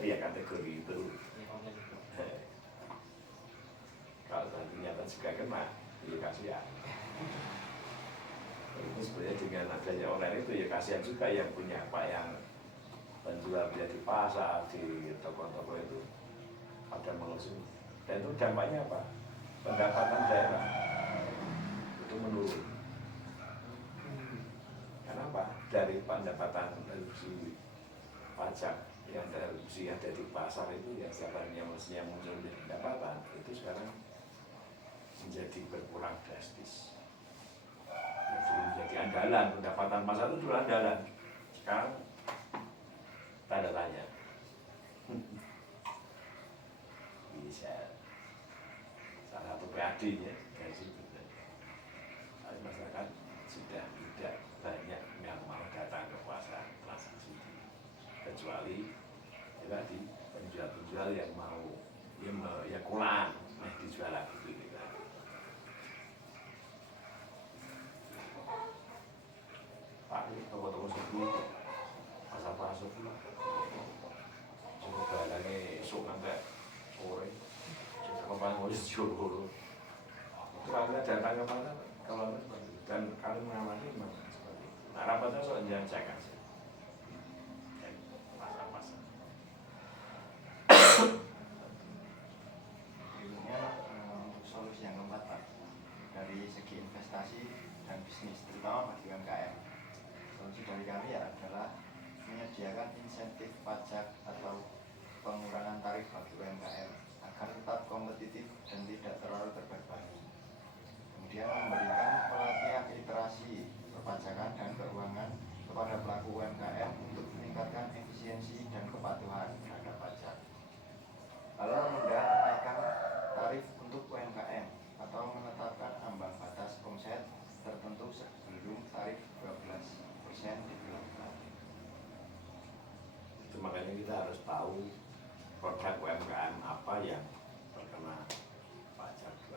Ya kategori itu. Kalau nantinya juga kena, ya kasihan. Itu sebenarnya dengan adanya online itu ya kasihan juga yang punya apa yang penjual dia di pasar, di toko-toko itu pada mengusung. Dan itu dampaknya apa? Pendapatan daerah itu menurun. Kenapa? Dari pendapatan reduksi pajak yang reduksi ada di pasar itu ya sebenarnya mestinya muncul di pendapatan itu sekarang menjadi berkurang drastis. Jadi menjadi andalan, pendapatan pasar itu dulu andalan. Sekarang tanda tanya. Bisa salah satu PAD-nya dari situ. Tapi masyarakat sudah tidak banyak yang mau datang ke pasar transaksi, kecuali ya tadi penjual-penjual yang mau ya kulaan dijual lagi gitu. Pak, ini toko-toko sepi, pasar-pasar sepi, cukup barangnya esok sampai sore, cukup bangun jual dulu. Itu kalau datang ke mana, kalau dan kalian mengamati memang seperti itu. Nah, rapatnya soal jangan cek aja. Pasar-pasar. Intinya dari segi investasi dan bisnis, terutama bagi UMKM. Solusi dari kami ya adalah menyediakan insentif pajak atau pengurangan tarif bagi UMKM agar tetap kompetitif dan tidak terlalu terbebani. Kemudian memberikan pelatihan literasi perpajakan dan keuangan kepada pelaku UMKM untuk meningkatkan efisiensi dan kepatuhan terhadap pajak. Lalu menunda kenaikan tarif untuk UMKM atau menetapkan ambang batas omset tertentu sebelum tarif 12% diberlakukan. Itu makanya kita harus tahu produk UMKM apa yang terkena pajak 2%.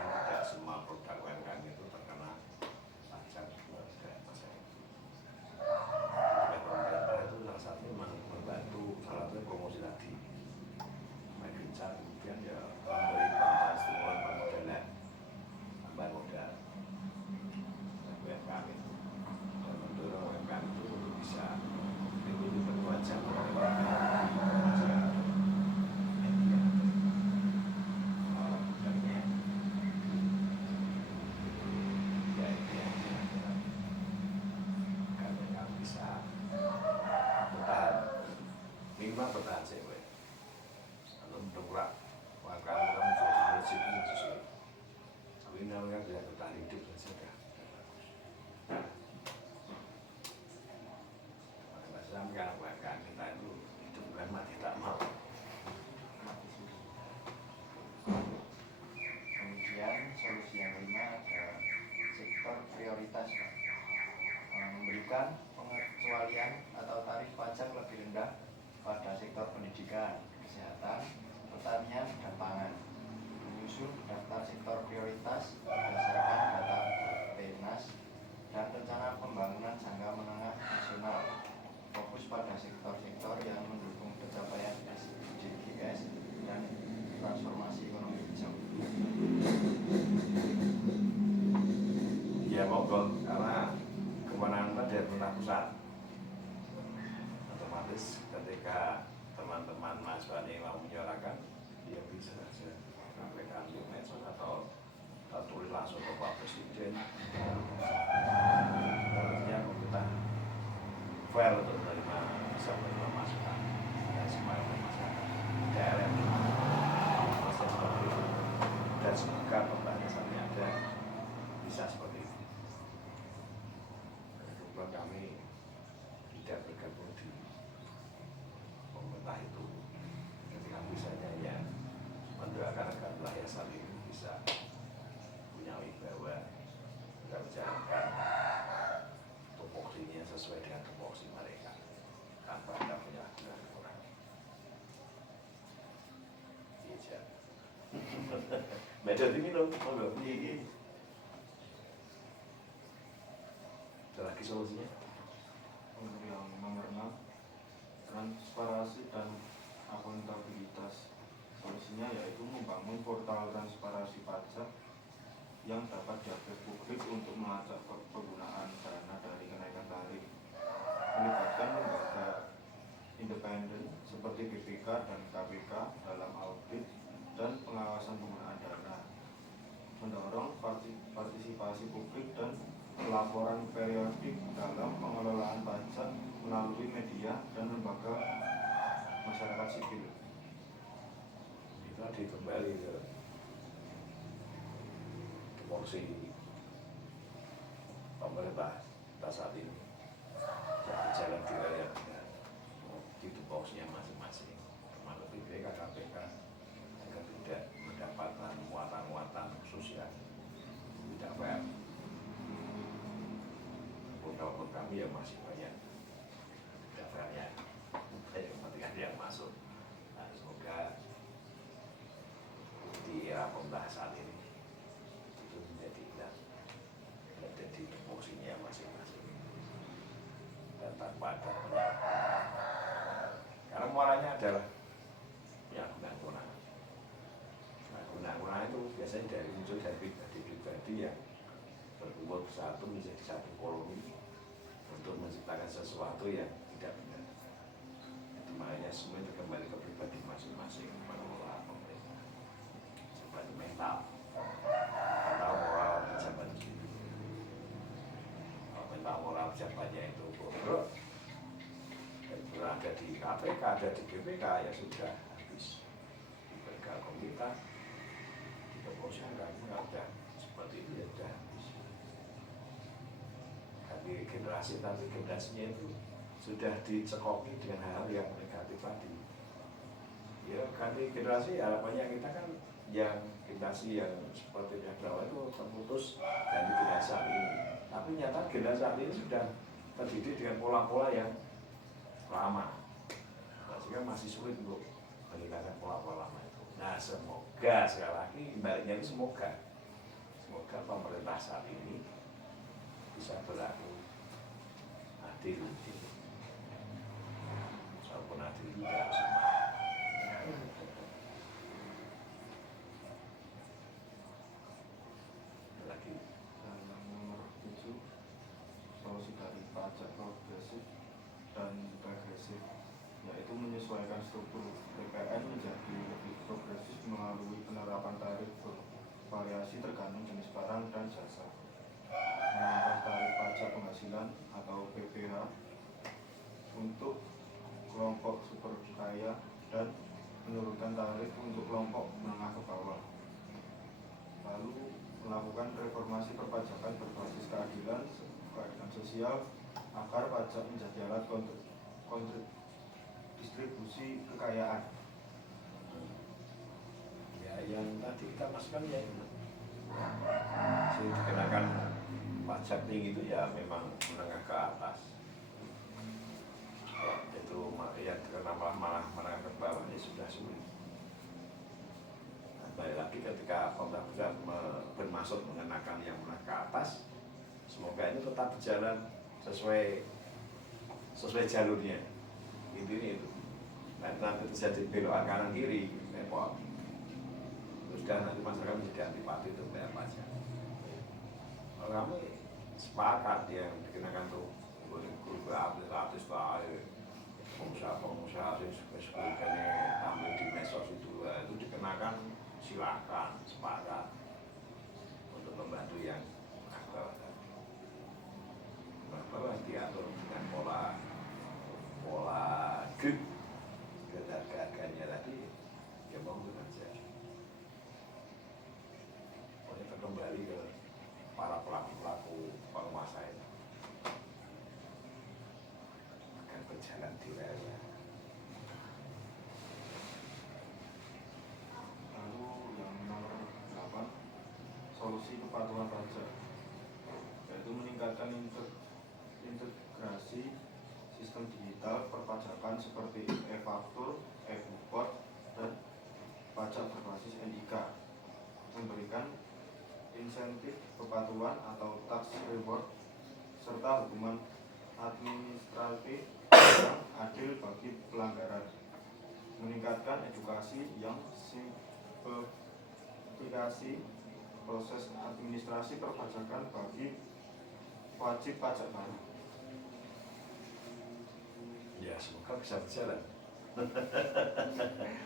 Dan tidak semua produk UMKM itu terkena pajak 2%. Oleh pemerintah itu salah satu membantu salah satu promosi tadi. Gencar kemudian ya memberi bantuan stimulan permodalan, tambahan modal UMKM itu, dan mendorong UMKM itu untuk bisa mengikuti berwajib minimal bertahan sewa. Kalau mendongkrak, UMKM kan menjadi rezeki sesuai. Tapi ini kan bisa bertahan hidup dan sudah. Maka sampai UMKM kita itu hidup bukan mati tak mau. Kemudian solusi yang kelima ada sektor prioritas, memberikan pengecualian atau tarif pajak lebih rendah pada sektor pendidikan, kesehatan, pertanian, dan pangan. Menyusun daftar sektor prioritas berdasarkan data Bappenas dan rencana pembangunan jangka menengah nasional. Fokus pada sektor-sektor yang mendukung pencapaian SDGs dan transformasi ekonomi hijau. Ya monggo, karena kewenangan dari pemerintah pusat. Otomatis ketika teman-teman mahasiswa ini mau menyuarakan, dia bisa saja sampaikan di medsos atau tulis langsung ke Pak Presiden. Artinya kita fair untuk menerima, bisa menerima masukan dan semua masyarakat daerah masih seperti itu, dan semoga pembahasan yang ada bisa seperti itu. Kebetulan kami tidak bergabung di pemerintah itu, ketika misalnya ya mendoakan agar wilayah Salim bisa punya wibawa, bisa menjalankan tupoksinya sesuai dengan tupoksi mereka tanpa ada penyalahgunaan orang. Iya. Medan diminum, monggo. Iya. Ada lagi solusinya? Untuk yang nomor 6, transparansi dan akuntabilitas. Solusinya yaitu membangun portal transparansi pajak yang dapat diakses publik untuk melacak penggunaan dana dari kenaikan tarif. Melibatkan lembaga independen seperti BPK dan KPK dalam audit dan pengawasan penggunaan dana. Mendorong partisipasi publik dan pelaporan periodik dalam pengelolaan pajak melalui media dan lembaga masyarakat sipil. Kita kembali ke tupoksi pemerintah kita saat ini, jadi jalan diraya dengan di tupoksinya masing-masing, termasuk BPK, KPK, agar tidak mendapatkan muatan-muatan khusus yang tidak fair. Untuk kami yang masih banyak tidak fairnya, banyak kepentingan yang masuk. Nah, semoga di era pembahasan ini itu menjadi tupoksinya masing-masing dan tanpa ada penyalahgunaan. Karena muaranya adalah penyalahgunaan. Nah, guna-guna itu biasanya muncul dari pribadi yang berkumpul bersatu menjadi satu koloni untuk menciptakan sesuatu yang tidak benar. Itu makanya semua itu kembali ke pribadi masing-masing mengelola pemerintah sebagai mental. di KPK, ada di BPK, ya sudah habis diberikan komunitas, dikepolisian kan, nggak udah seperti itu ya sudah habis. Ganti generasi, tapi generasinya itu sudah dicekoki dengan hal yang negatif tadi. Ya ganti generasi, harapannya kita kan yang generasi yang seperti yang bawah itu terputus ganti generasi saat ini. Tapi nyata generasi saat ini sudah terdidik dengan pola-pola yang lama, nah, sehingga masih sulit untuk meninggalkan pola-pola lama itu. Nah semoga, sekali lagi baliknya itu semoga pemerintah saat ini bisa berlaku adil, walaupun adil juga sama. Lagi Dan yang nomor 7, solusi dari pajak progresif dan regresif, yaitu menyesuaikan struktur PPN menjadi lebih progresif melalui penerapan tarif bervariasi tergantung jenis barang dan jasa, mengangkat tarif pajak penghasilan atau PPH untuk kelompok super kaya dan menurunkan tarif untuk kelompok menengah ke bawah. Lalu melakukan reformasi perpajakan berbasis keadilan sosial agar pajak menjadi alat distribusi kekayaan. ya yang tadi kita masukkan ya itu, dikenakan pajak tinggi itu ya memang menengah ke atas. Itu ya malah menengah ke bawah ya sudah sulit. Balik lagi ketika pemerintah bermaksud mengenakan yang menengah ke atas, semoga ini tetap berjalan sesuai jalurnya. Intinya itu. Nanti terjadi belokan kanan kiri, repot. Terus dan nanti masyarakat menjadi antipati untuk bayar pajak. Kalau kami sepakat yang dikenakan tuh guru artis pengusaha yang suka tampil di medsos itu dikenakan, silakan sepakat untuk membantu yang bawah tadi. Bawah diatur dengan pola grip harga-harganya tadi ya mau saja. Pokoknya kembali ke para pelaku penguasa ini akan berjalan di raya. Lalu yang nomor 8, solusi kepatuhan pajak, yaitu meningkatkan integrasi sistem digital perpajakan seperti e-faktur, e-bukot, dan pajak berbasis NIK, memberikan insentif kepatuhan atau tax reward, serta hukuman administratif yang adil bagi pelanggaran, meningkatkan edukasi yang simplifikasi proses administrasi perpajakan bagi wajib pajak baru. Ya semoga bisa berjalan.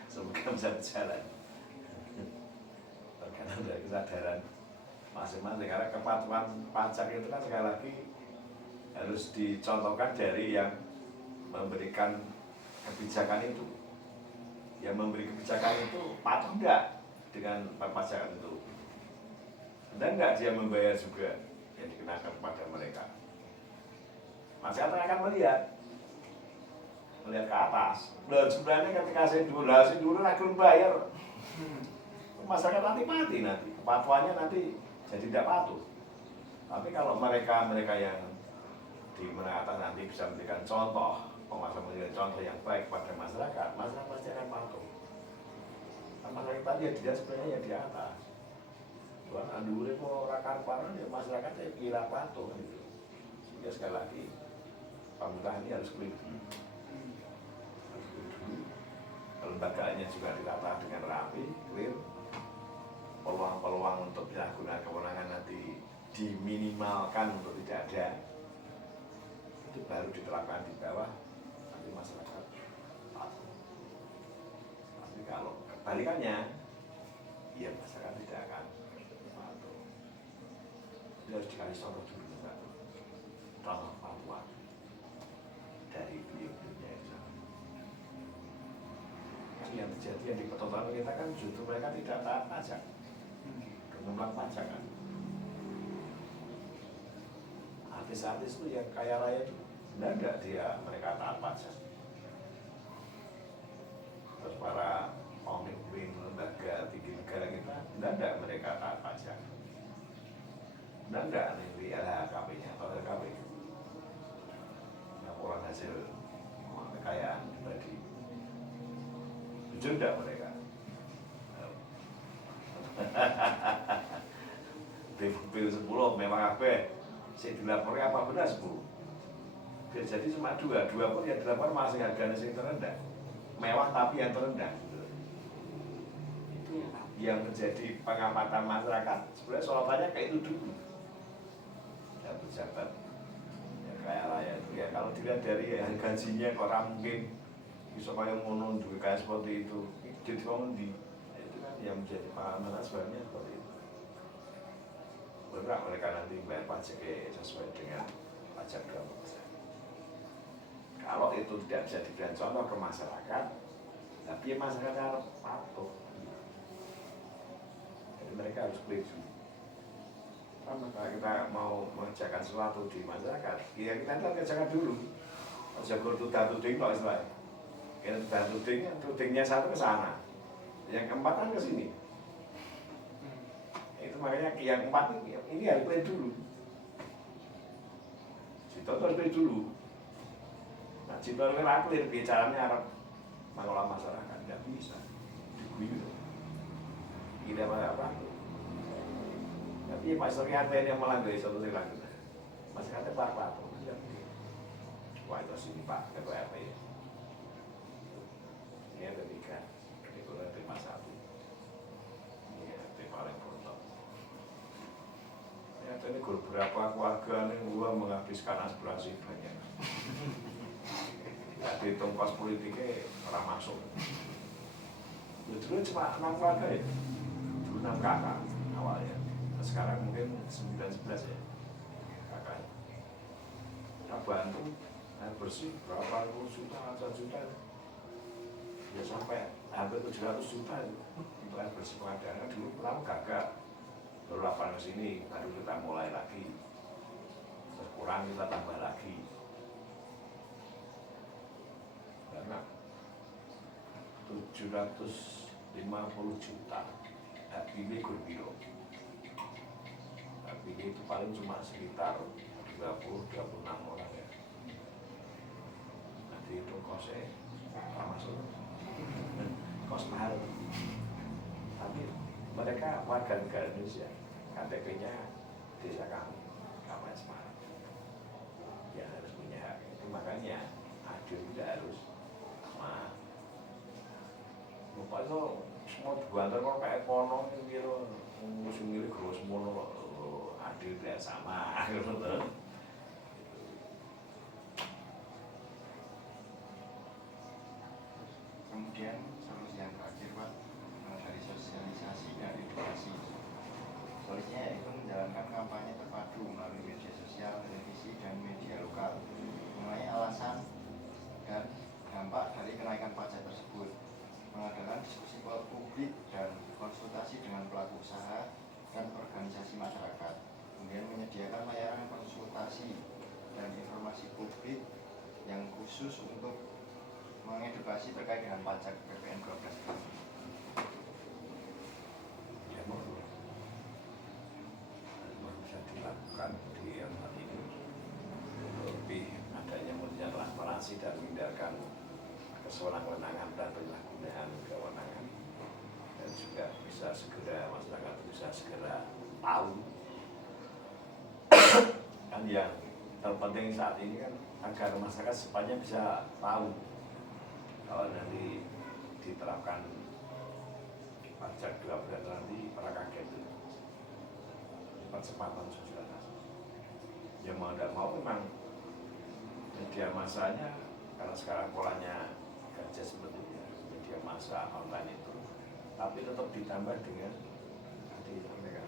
Semoga bisa berjalan. Tergantung dari kesadaran masing-masing. Karena kepatuhan pajak itu kan sekali lagi harus dicontohkan dari yang memberikan kebijakan itu. Yang memberi kebijakan itu patuh enggak dengan perpajakan itu? Dan enggak dia membayar juga yang dikenakan kepada mereka? Masyarakat akan melihat ke atas. Nah, sebenarnya ketika saya dulu langsung bayar, masyarakat antipati nanti, kepatuhannya nanti jadi tidak patuh. Tapi kalau mereka yang di menengah atas nanti bisa memberikan contoh, memberikan contoh yang baik pada masyarakat pasti akan patuh. Masyarakat tadi ya dia sebenarnya ya di atas. Tuhan andure mau rakan parah ya masyarakatnya kira patuh gitu. Sehingga sekali lagi pemerintahan ini harus clear. Lembagaannya juga ditata dengan rapi, clear. Peluang-peluang untuk penyalahgunaan kewenangan nanti diminimalkan untuk tidak ada. Itu baru diterapkan di bawah, nanti masyarakat patuh. Tapi kalau kebalikannya, ya masyarakat tidak akan patuh. Itu harus dikasih contoh dulu, contoh Papua dari beliau-beliaunya itu. yang di pertontonan kita kan justru mereka tidak taat pajak, mengulang pajak kan. Artis-artis itu yang kaya raya itu enggak dia mereka taat pajak. Terus para pemimpin lembaga tinggi negara kita enggak mereka taat pajak. Enggak nanti LHKP-nya atau LKP laporan hasil kekayaan pribadi. Jujur enggak mereka? Mobil 10 memang apa? Saya dilaporkan apa benar 10? Biar jadi cuma dua pun yang dilapor masih harganya yang terendah. Mewah tapi yang terendah. Itu yang menjadi pengamatan masyarakat. Sebenarnya sorotannya kayak itu dulu. Ya pejabat ya kaya raya itu ya kalau dilihat dari gajinya kok orang mungkin bisa kayak ngono duit kayak seperti itu. Jadi orang di itu kan yang menjadi pengamanan sebenarnya seperti itu. Benar mereka nanti bayar pajak sesuai dengan pajak 2%. Kalau itu tidak bisa diberikan contoh ke masyarakat, tapi masyarakat harus patuh. Jadi mereka harus setuju. Kalau kita mau mengerjakan sesuatu di masyarakat, ya kita kerjakan dulu. Jago tuding kok istilahnya. Kita tudingnya satu ke sana, yang keempat kan ke sini. Itu makanya yang empat ini harus play dulu. Cita harus play dulu. Nah, cita harus clear bicaranya harap mengolah masyarakat tidak bisa diguyur. Tidak apa. Tapi masyarakat yang melanggar satu silang. Masyarakat pak. Wah itu sini pak ketua RT. Ini ada 3, ini kurang terima 1. Ini beberapa keluarga ini gua menghabiskan aspirasi banyak. Tidak dihitung kos politiknya orang masuk. Dulu cuma 6 keluarga ya, dulu 6 kakak awalnya. Nah, sekarang mungkin 9-11 ya kakak. Kita bantu air bersih berapa puluh juta, 1 juta, ya sampai hampir 700 juta itu untuk air bersih pengadaan. Dulu pertama gagal. Lalu lapangan ke sini, baru kita mulai lagi. Terus kurang kita tambah lagi. Karena 750 juta HPB Gurbiro. HPB itu paling cuma sekitar 20-26 orang ya. Nanti itu kosnya masuk. Kos mahal. Tapi mereka warga negara Indonesia, KTP-nya desa kami, Kampung Semarang. Ya harus punya hak. Itu makanya adil tidak harus sama. Lupa itu semua dibantar kok kayak kono gitu, musuh milih gros mono adil tidak sama. Kemudian solusi yang terakhir Pak, dari sosialisasi dan edukasi. Solusinya yaitu menjalankan kampanye terpadu melalui media sosial, televisi, dan media lokal mengenai alasan dan dampak dari kenaikan pajak tersebut, mengadakan diskusi publik dan konsultasi dengan pelaku usaha dan organisasi masyarakat, kemudian menyediakan layanan konsultasi dan informasi publik yang khusus untuk mengedukasi terkait dengan pajak PPN 12 ini. Ya mau bisa dilakukan di tempat ini lebih adanya model transparansi dan meninggalkan kesewenang-wenangan dan penyalahgunaan kewenangan, dan juga bisa segera masyarakat bisa segera tahu. Kan yang terpenting saat ini kan agar masyarakat sepanjang bisa tahu kalau nanti diterapkan pajak 2% nanti para kaget itu percepatan sosialisasi. Ya mau tidak mau memang media masanya, karena sekarang polanya kerja seperti itu, media massa online itu, tapi tetap ditambah dengan tadi sampaikan.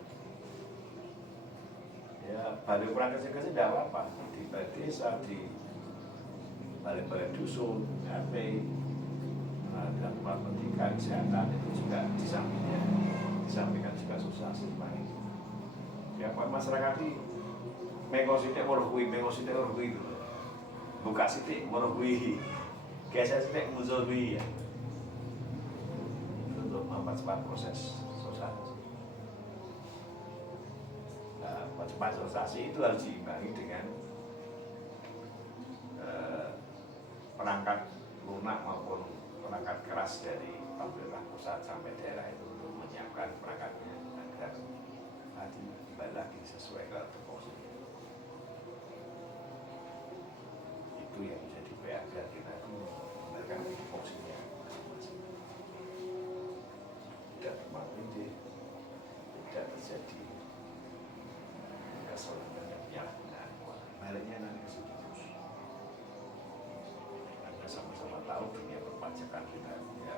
Ya balik kurang kecil-kecil tidak apa-apa, di desa, di balik-balik dusun, RT, dilakukan pendidikan kesehatan itu juga disampaikan juga sosialisasi paling. Ya Pak masyarakat ini mengkonsumsi orang kuwi gitu. Buka sitik orang kuwi. Geser sitik muncul kuwi ya. Untuk mempercepat proses sosialisasi. Nah, percepat sosialisasi itu harus diimbangi dengan perangkat lunak maupun perangkat keras dari pemerintah pusat sampai daerah itu untuk menyiapkan perangkatnya agar tadi kembali lagi sesuai dengan tupoksinya. Itu yang menjadi PR biar kita mengembalikan tupoksinya. Tidak termanfaat, tidak terjadi kesalahan dan penyalahgunaan. Baliknya nanti ke situ terus. Anda sama-sama tahu dunia perpajakan kita ya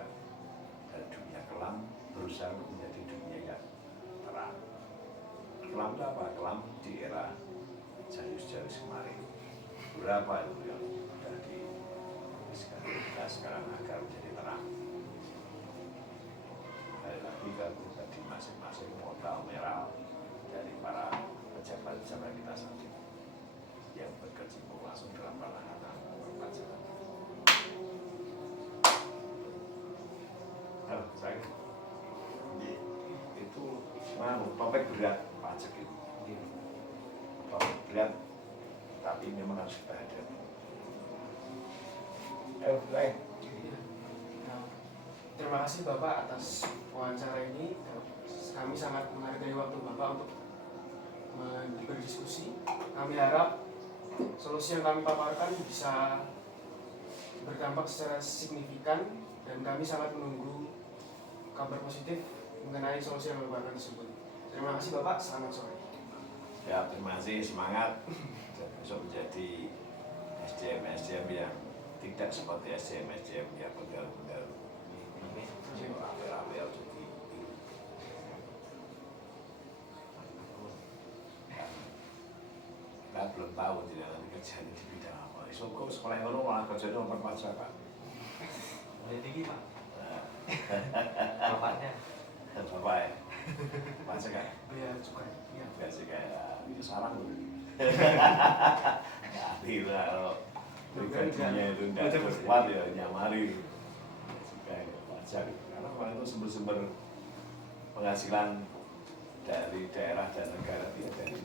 dari dunia kelam berusaha menjadi dunia yang terang. Kelam itu apa? Kelam di era Jayus kemarin. Berapa itu yang sudah dituliskan kita sekarang agar menjadi terang. Sekali lagi kalau tadi masing-masing modal merah dari para pejabat-pejabat kita saat ini yang berkecimpung langsung dalam penanganan perpajakan. Saya itu topik berat pajak itu. Topik berat, tapi memang harus kita hadapi. Terima kasih Bapak atas wawancara ini. Kami sangat menghargai waktu Bapak untuk berdiskusi. Kami harap solusi yang kami paparkan bisa berdampak secara signifikan dan kami sangat menunggu kabar positif mengenai solusi yang Bapak tersebut. Terima kasih Bapak, selamat sore. Ya, terima kasih, semangat dan besok menjadi SDM yang tidak seperti SDM yang benar-benar rame-rame jadi kita belum tahu tidak nanti kerjanya di bidang apa. Kok sekolah yang malah kerjanya nomor pajakan. Mulai tinggi Pak. Bapaknya. Bapak ya. Pajakan. Bea cukai. Iya. Biasa kayak itu sarang loh. Tidak kalau pribadinya itu tidak kuat ya nyamari. Kayak pajak. Karena kalau itu sumber-sumber penghasilan dari daerah dan negara dia dari